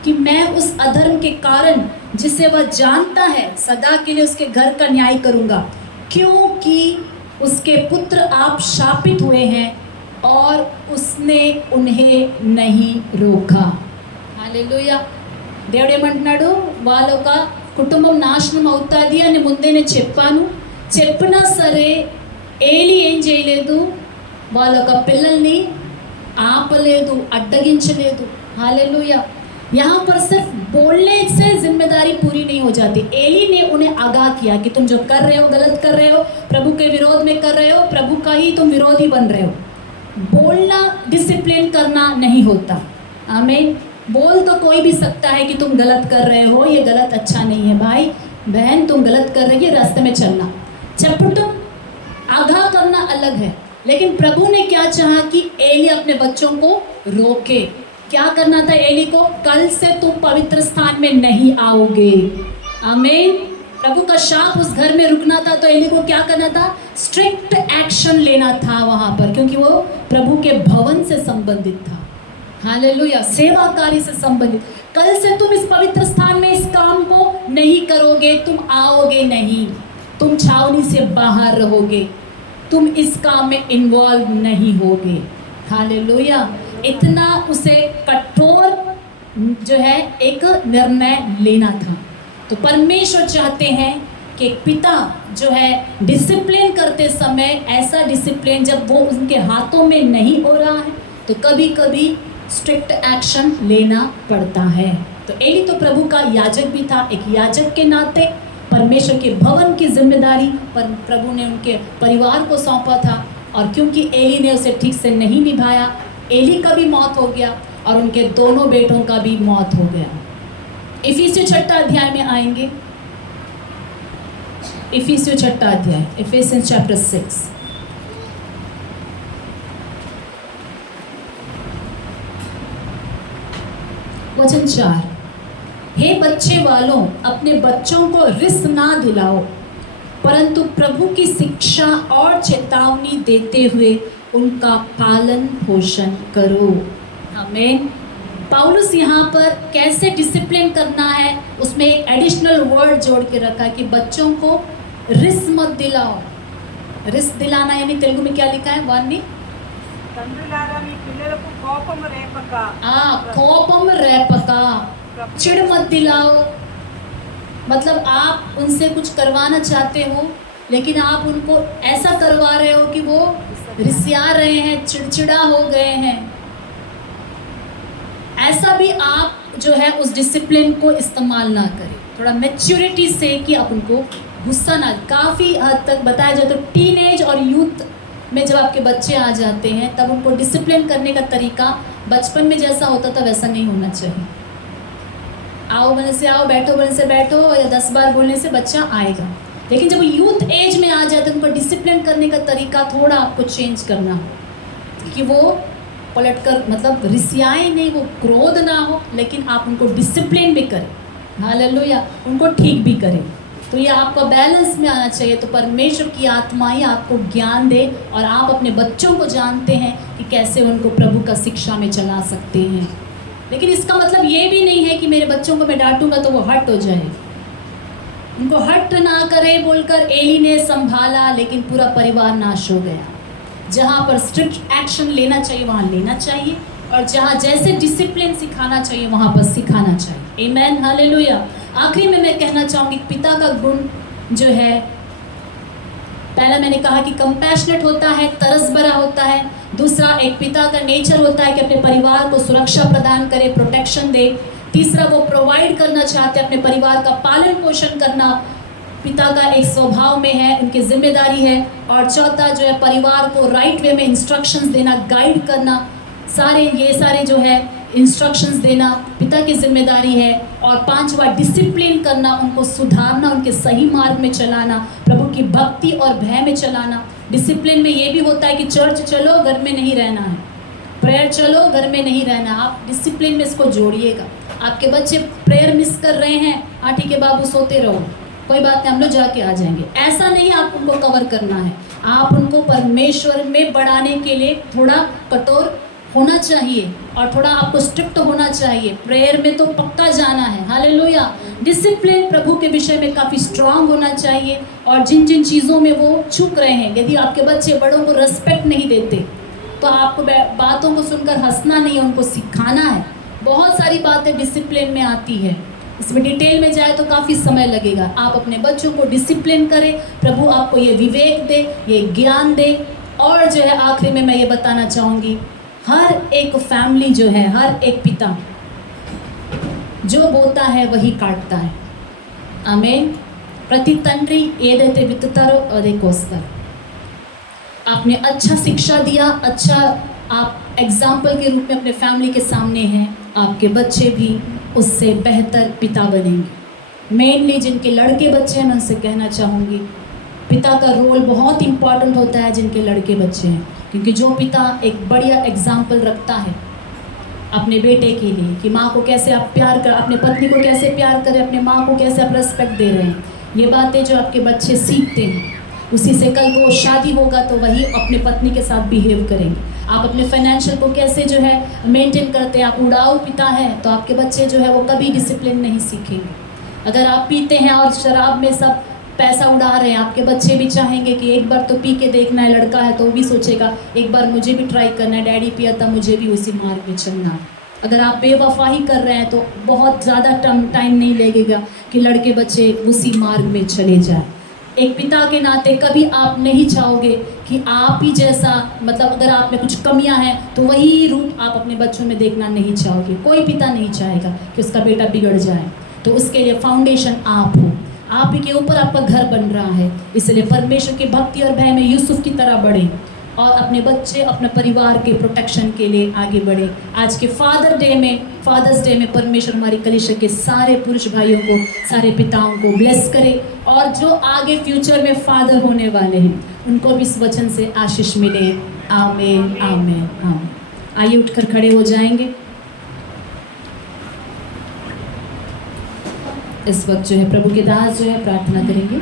कि मैं उस अधर्म के कारण जिसे वह जानता है सदा के लिए उसके घर का न्याय करूँगा, क्योंकि उसके पुत्र आप शापित हुए हैं और उसने उन्हें नहीं रोका। हालेलुया। దేవుడు ఏమంటున్నాడు, వాళ్ళ ఒక కుటుంబం నాశనం అవుతుంది అని ముందే నేను చెప్పాను, చెప్పినా సరే ఏలి ఏం చేయలేదు, వాళ్ళ ఒక పిల్లల్ని ఆపలేదు, అడ్డగించలేదు। हालेलुया। यहाँ पर सिर्फ बोलने से जिम्मेदारी पूरी नहीं हो जाती। एली ने उन्हें आगाह किया कि तुम जो कर रहे हो गलत कर रहे हो, प्रभु के विरोध में कर रहे हो, प्रभु का ही तुम विरोधी बन रहे हो। बोलना डिसिप्लिन करना नहीं होता। आमीन। बोल तो कोई भी सकता है कि तुम गलत कर रहे हो, ये गलत अच्छा नहीं है, भाई बहन तुम गलत कर रही है, रास्ते में चलना। चपटो आगाह करना अलग है। लेकिन प्रभु ने क्या चाहा कि एली अपने बच्चों को रोके। क्या करना था एली को? कल से तुम पवित्र स्थान में नहीं आओगे। आमीन। प्रभु का शाप उस घर में रुकना था, तो एली को क्या करना था? स्ट्रिक्ट एक्शन लेना था वहाँ पर, क्योंकि वो प्रभु के भवन से संबंधित था। हालेलुया। सेवा कार्य से संबंधित। कल से तुम इस पवित्र स्थान में इस काम को नहीं करोगे, तुम आओगे नहीं, तुम छावनी से बाहर रहोगे, तुम इस काम में इन्वॉल्व नहीं होगे। हालेलुया। इतना उसे कठोर जो है एक निर्णय लेना था। तो परमेश्वर चाहते हैं कि एक पिता जो है डिसिप्लिन करते समय, ऐसा डिसिप्लिन जब वो उनके हाथों में नहीं हो रहा है तो कभी कभी स्ट्रिक्ट एक्शन लेना पड़ता है। तो एली तो प्रभु का याजक भी था। एक याजक के नाते परमेश्वर के भवन की जिम्मेदारी पर प्रभु ने उनके परिवार को सौंपा था, और क्योंकि एली ने उसे ठीक से नहीं निभाया, एली का भी मौत हो गया और उनके दोनों बेटों का भी मौत हो गया। इफिसियों 6 अध्याय में आएंगे। इफिसियों 6 अध्याय, इफिसियंस चैप्टर 6। वचन 4। हे बच्चे वालों, अपने बच्चों को रिस ना दिलाओ, परंतु प्रभु की शिक्षा और चेतावनी देते हुए उनका पालन पोषण करो। आमीन। पौलुस यहाँ पर कैसे डिसिप्लिन करना है उसमें एक एडिशनल वर्ड जोड़ के रखा कि बच्चों को रिस मत दिलाओ। रिस दिलाना यानी तेलुगु में क्या लिखा है वानी? తండ్రులారా మీ పిల్లలకు కోపము రేపక। कोपम रेपका, चिढ़ मत दिलाओ। मतलब आप उनसे कुछ करवाना चाहते हो लेकिन आप उनको ऐसा करवा रहे हो कि वो रिसिया रहे हैं, चिड़चिड़ा हो गए हैं। ऐसा भी आप जो है उस डिसिप्लिन को इस्तेमाल ना करें। थोड़ा मैच्योरिटी से कि आप उनको गुस्सा ना। काफ़ी हद तक बताया जाए तो टीनेज और यूथ में जब आपके बच्चे आ जाते हैं तब उनको डिसिप्लिन करने का तरीका बचपन में जैसा होता था वैसा नहीं होना चाहिए। आओ बोलने से आओ, बैठो बोलने से बैठो, या 10 बार बोलने से बच्चा आएगा। लेकिन जब वो यूथ एज में आ जाते हैं उनको डिसिप्लिन करने का तरीका थोड़ा आपको चेंज करना हो कि वो पलटकर मतलब रिसियाए नहीं, वो क्रोध ना हो, लेकिन आप उनको डिसिप्लिन भी करें। हालेलुया। उनको ठीक भी करें। तो ये आपका बैलेंस में आना चाहिए। तो परमेश्वर की आत्मा ही आपको ज्ञान दे और आप अपने बच्चों को जानते हैं कि कैसे उनको प्रभु का शिक्षा में चला सकते हैं। लेकिन इसका मतलब ये भी नहीं है कि मेरे बच्चों को मैं डांटूंगा तो वो हट हो जाए। उनको हट ना करे बोलकर एली ने संभाला, लेकिन पूरा परिवार नाश हो गया। जहाँ पर स्ट्रिक्ट एक्शन लेना चाहिए वहाँ लेना चाहिए, और जहाँ जैसे डिसिप्लिन सिखाना चाहिए वहाँ पर सिखाना चाहिए। आमेन, हालेलुया। आखिरी में मैं कहना चाहूँगी पिता का गुण जो है, पहला मैंने कहा कि कंपैशनेट होता है, तरस भरा होता है। दूसरा, एक पिता का नेचर होता है कि अपने परिवार को सुरक्षा प्रदान करे, प्रोटेक्शन दे। तीसरा, वो प्रोवाइड करना चाहते हैं, अपने परिवार का पालन पोषण करना पिता का एक स्वभाव में है, उनकी जिम्मेदारी है। और चौथा जो है, परिवार को राइट वे में इंस्ट्रक्शंस देना, गाइड करना, ये सारे जो है इंस्ट्रक्शंस देना पिता की जिम्मेदारी है। और पांचवा, डिसिप्लिन करना, उनको सुधारना, उनके सही मार्ग में चलाना, प्रभु की भक्ति और भय में चलाना। डिसिप्लिन में ये भी होता है कि चर्च चलो, घर में नहीं रहना है, प्रेयर चलो, घर में नहीं रहना। आप डिसिप्लिन में इसको जोड़िएगा। आपके बच्चे प्रेयर मिस कर रहे हैं, हाँ ठीक है बाबू सोते रहो, कोई बात नहीं, हम लोग जाके आ जाएंगे, ऐसा नहीं आप उनको कवर करना है। आप उनको परमेश्वर में बढ़ाने के लिए थोड़ा कठोर होना चाहिए और थोड़ा आपको स्ट्रिक्ट होना चाहिए। प्रेयर में तो पक्का जाना है, हालेलुया। डिसिप्लिन प्रभु के विषय में काफ़ी स्ट्रांग होना चाहिए। और जिन जिन चीज़ों में वो चूक रहे हैं, यदि आपके बच्चे बड़ों को रिस्पेक्ट नहीं देते तो आपको बातों को सुनकर हंसना नहीं है, उनको सिखाना है। बहुत सारी बातें डिसिप्लिन में आती है, इसमें डिटेल में जाए तो काफ़ी समय लगेगा। आप अपने बच्चों को डिसिप्लिन करें, प्रभु आपको ये विवेक दे, ये ज्ञान दे। और जो है आखिरी में मैं ये बताना चाहूँगी, हर एक फैमिली जो है, हर एक पिता जो बोता है वही काटता है। आमीन। प्रति तंड्री ఏదైతే విత్తుతారో అదే కోస్తారు। आपने अच्छा शिक्षा दिया, अच्छा आप एग्जाम्पल के रूप में अपने फैमिली के सामने हैं, आपके बच्चे भी उससे बेहतर पिता बनेंगे। मेनली जिनके लड़के बच्चे हैं मैं उनसे कहना चाहूँगी, पिता का रोल बहुत इम्पॉर्टेंट होता है जिनके लड़के बच्चे हैं, क्योंकि जो पिता एक बढ़िया एग्जाम्पल रखता है अपने बेटे के लिए कि माँ को कैसे आप प्यार कर, अपने पत्नी को कैसे प्यार करें, अपने माँ को कैसे आप रेस्पेक्ट दे रहे हैं, ये बातें जो आपके बच्चे सीखते हैं, उसी से कल को शादी होगा तो वही अपने पत्नी के साथ बिहेव करेंगे। आप अपने फाइनेंशियल को कैसे जो है मेंटेन करते हैं, आप उड़ाऊ पिता हैं तो आपके बच्चे जो है वो कभी डिसिप्लिन नहीं सीखेंगे। अगर आप पीते हैं और शराब में सब पैसा उड़ा रहे हैं, आपके बच्चे भी चाहेंगे कि एक बार तो पी के देखना है, लड़का है तो वो भी सोचेगा एक बार मुझे भी ट्राई करना है, डैडी पिया था मुझे भी उसी मार्ग में चलना है। अगर आप बेवफाही कर रहे हैं तो बहुत ज़्यादा टाइम नहीं लगेगा कि लड़के बच्चे उसी मार्ग में चले जाए। एक पिता के नाते कभी आप नहीं चाहोगे कि आप ही जैसा, मतलब अगर आप में कुछ कमियां हैं तो वही रूप आप अपने बच्चों में देखना नहीं चाहोगे। कोई पिता नहीं चाहेगा कि उसका बेटा बिगड़ जाए। तो उसके लिए फाउंडेशन आप हो, आप ही के ऊपर आपका घर बन रहा है। इसलिए परमेश्वर की भक्ति और भय में यूसुफ की तरह बढ़े और अपने बच्चे, अपने परिवार के प्रोटेक्शन के लिए आगे बढ़े। आज के फादर्स डे में परमेश्वर हमारी कलीसिया के सारे पुरुष भाइयों को, सारे पिताओं को ब्लेस करे और जो आगे फ्यूचर में फादर होने वाले हैं उनको भी इस वचन से आशीष मिले। आमीन, आमीन, आमीन। आइए उठकर खड़े हो जाएंगे। इस वक्त जो है प्रभु के दास जो है प्रार्थना करेंगे।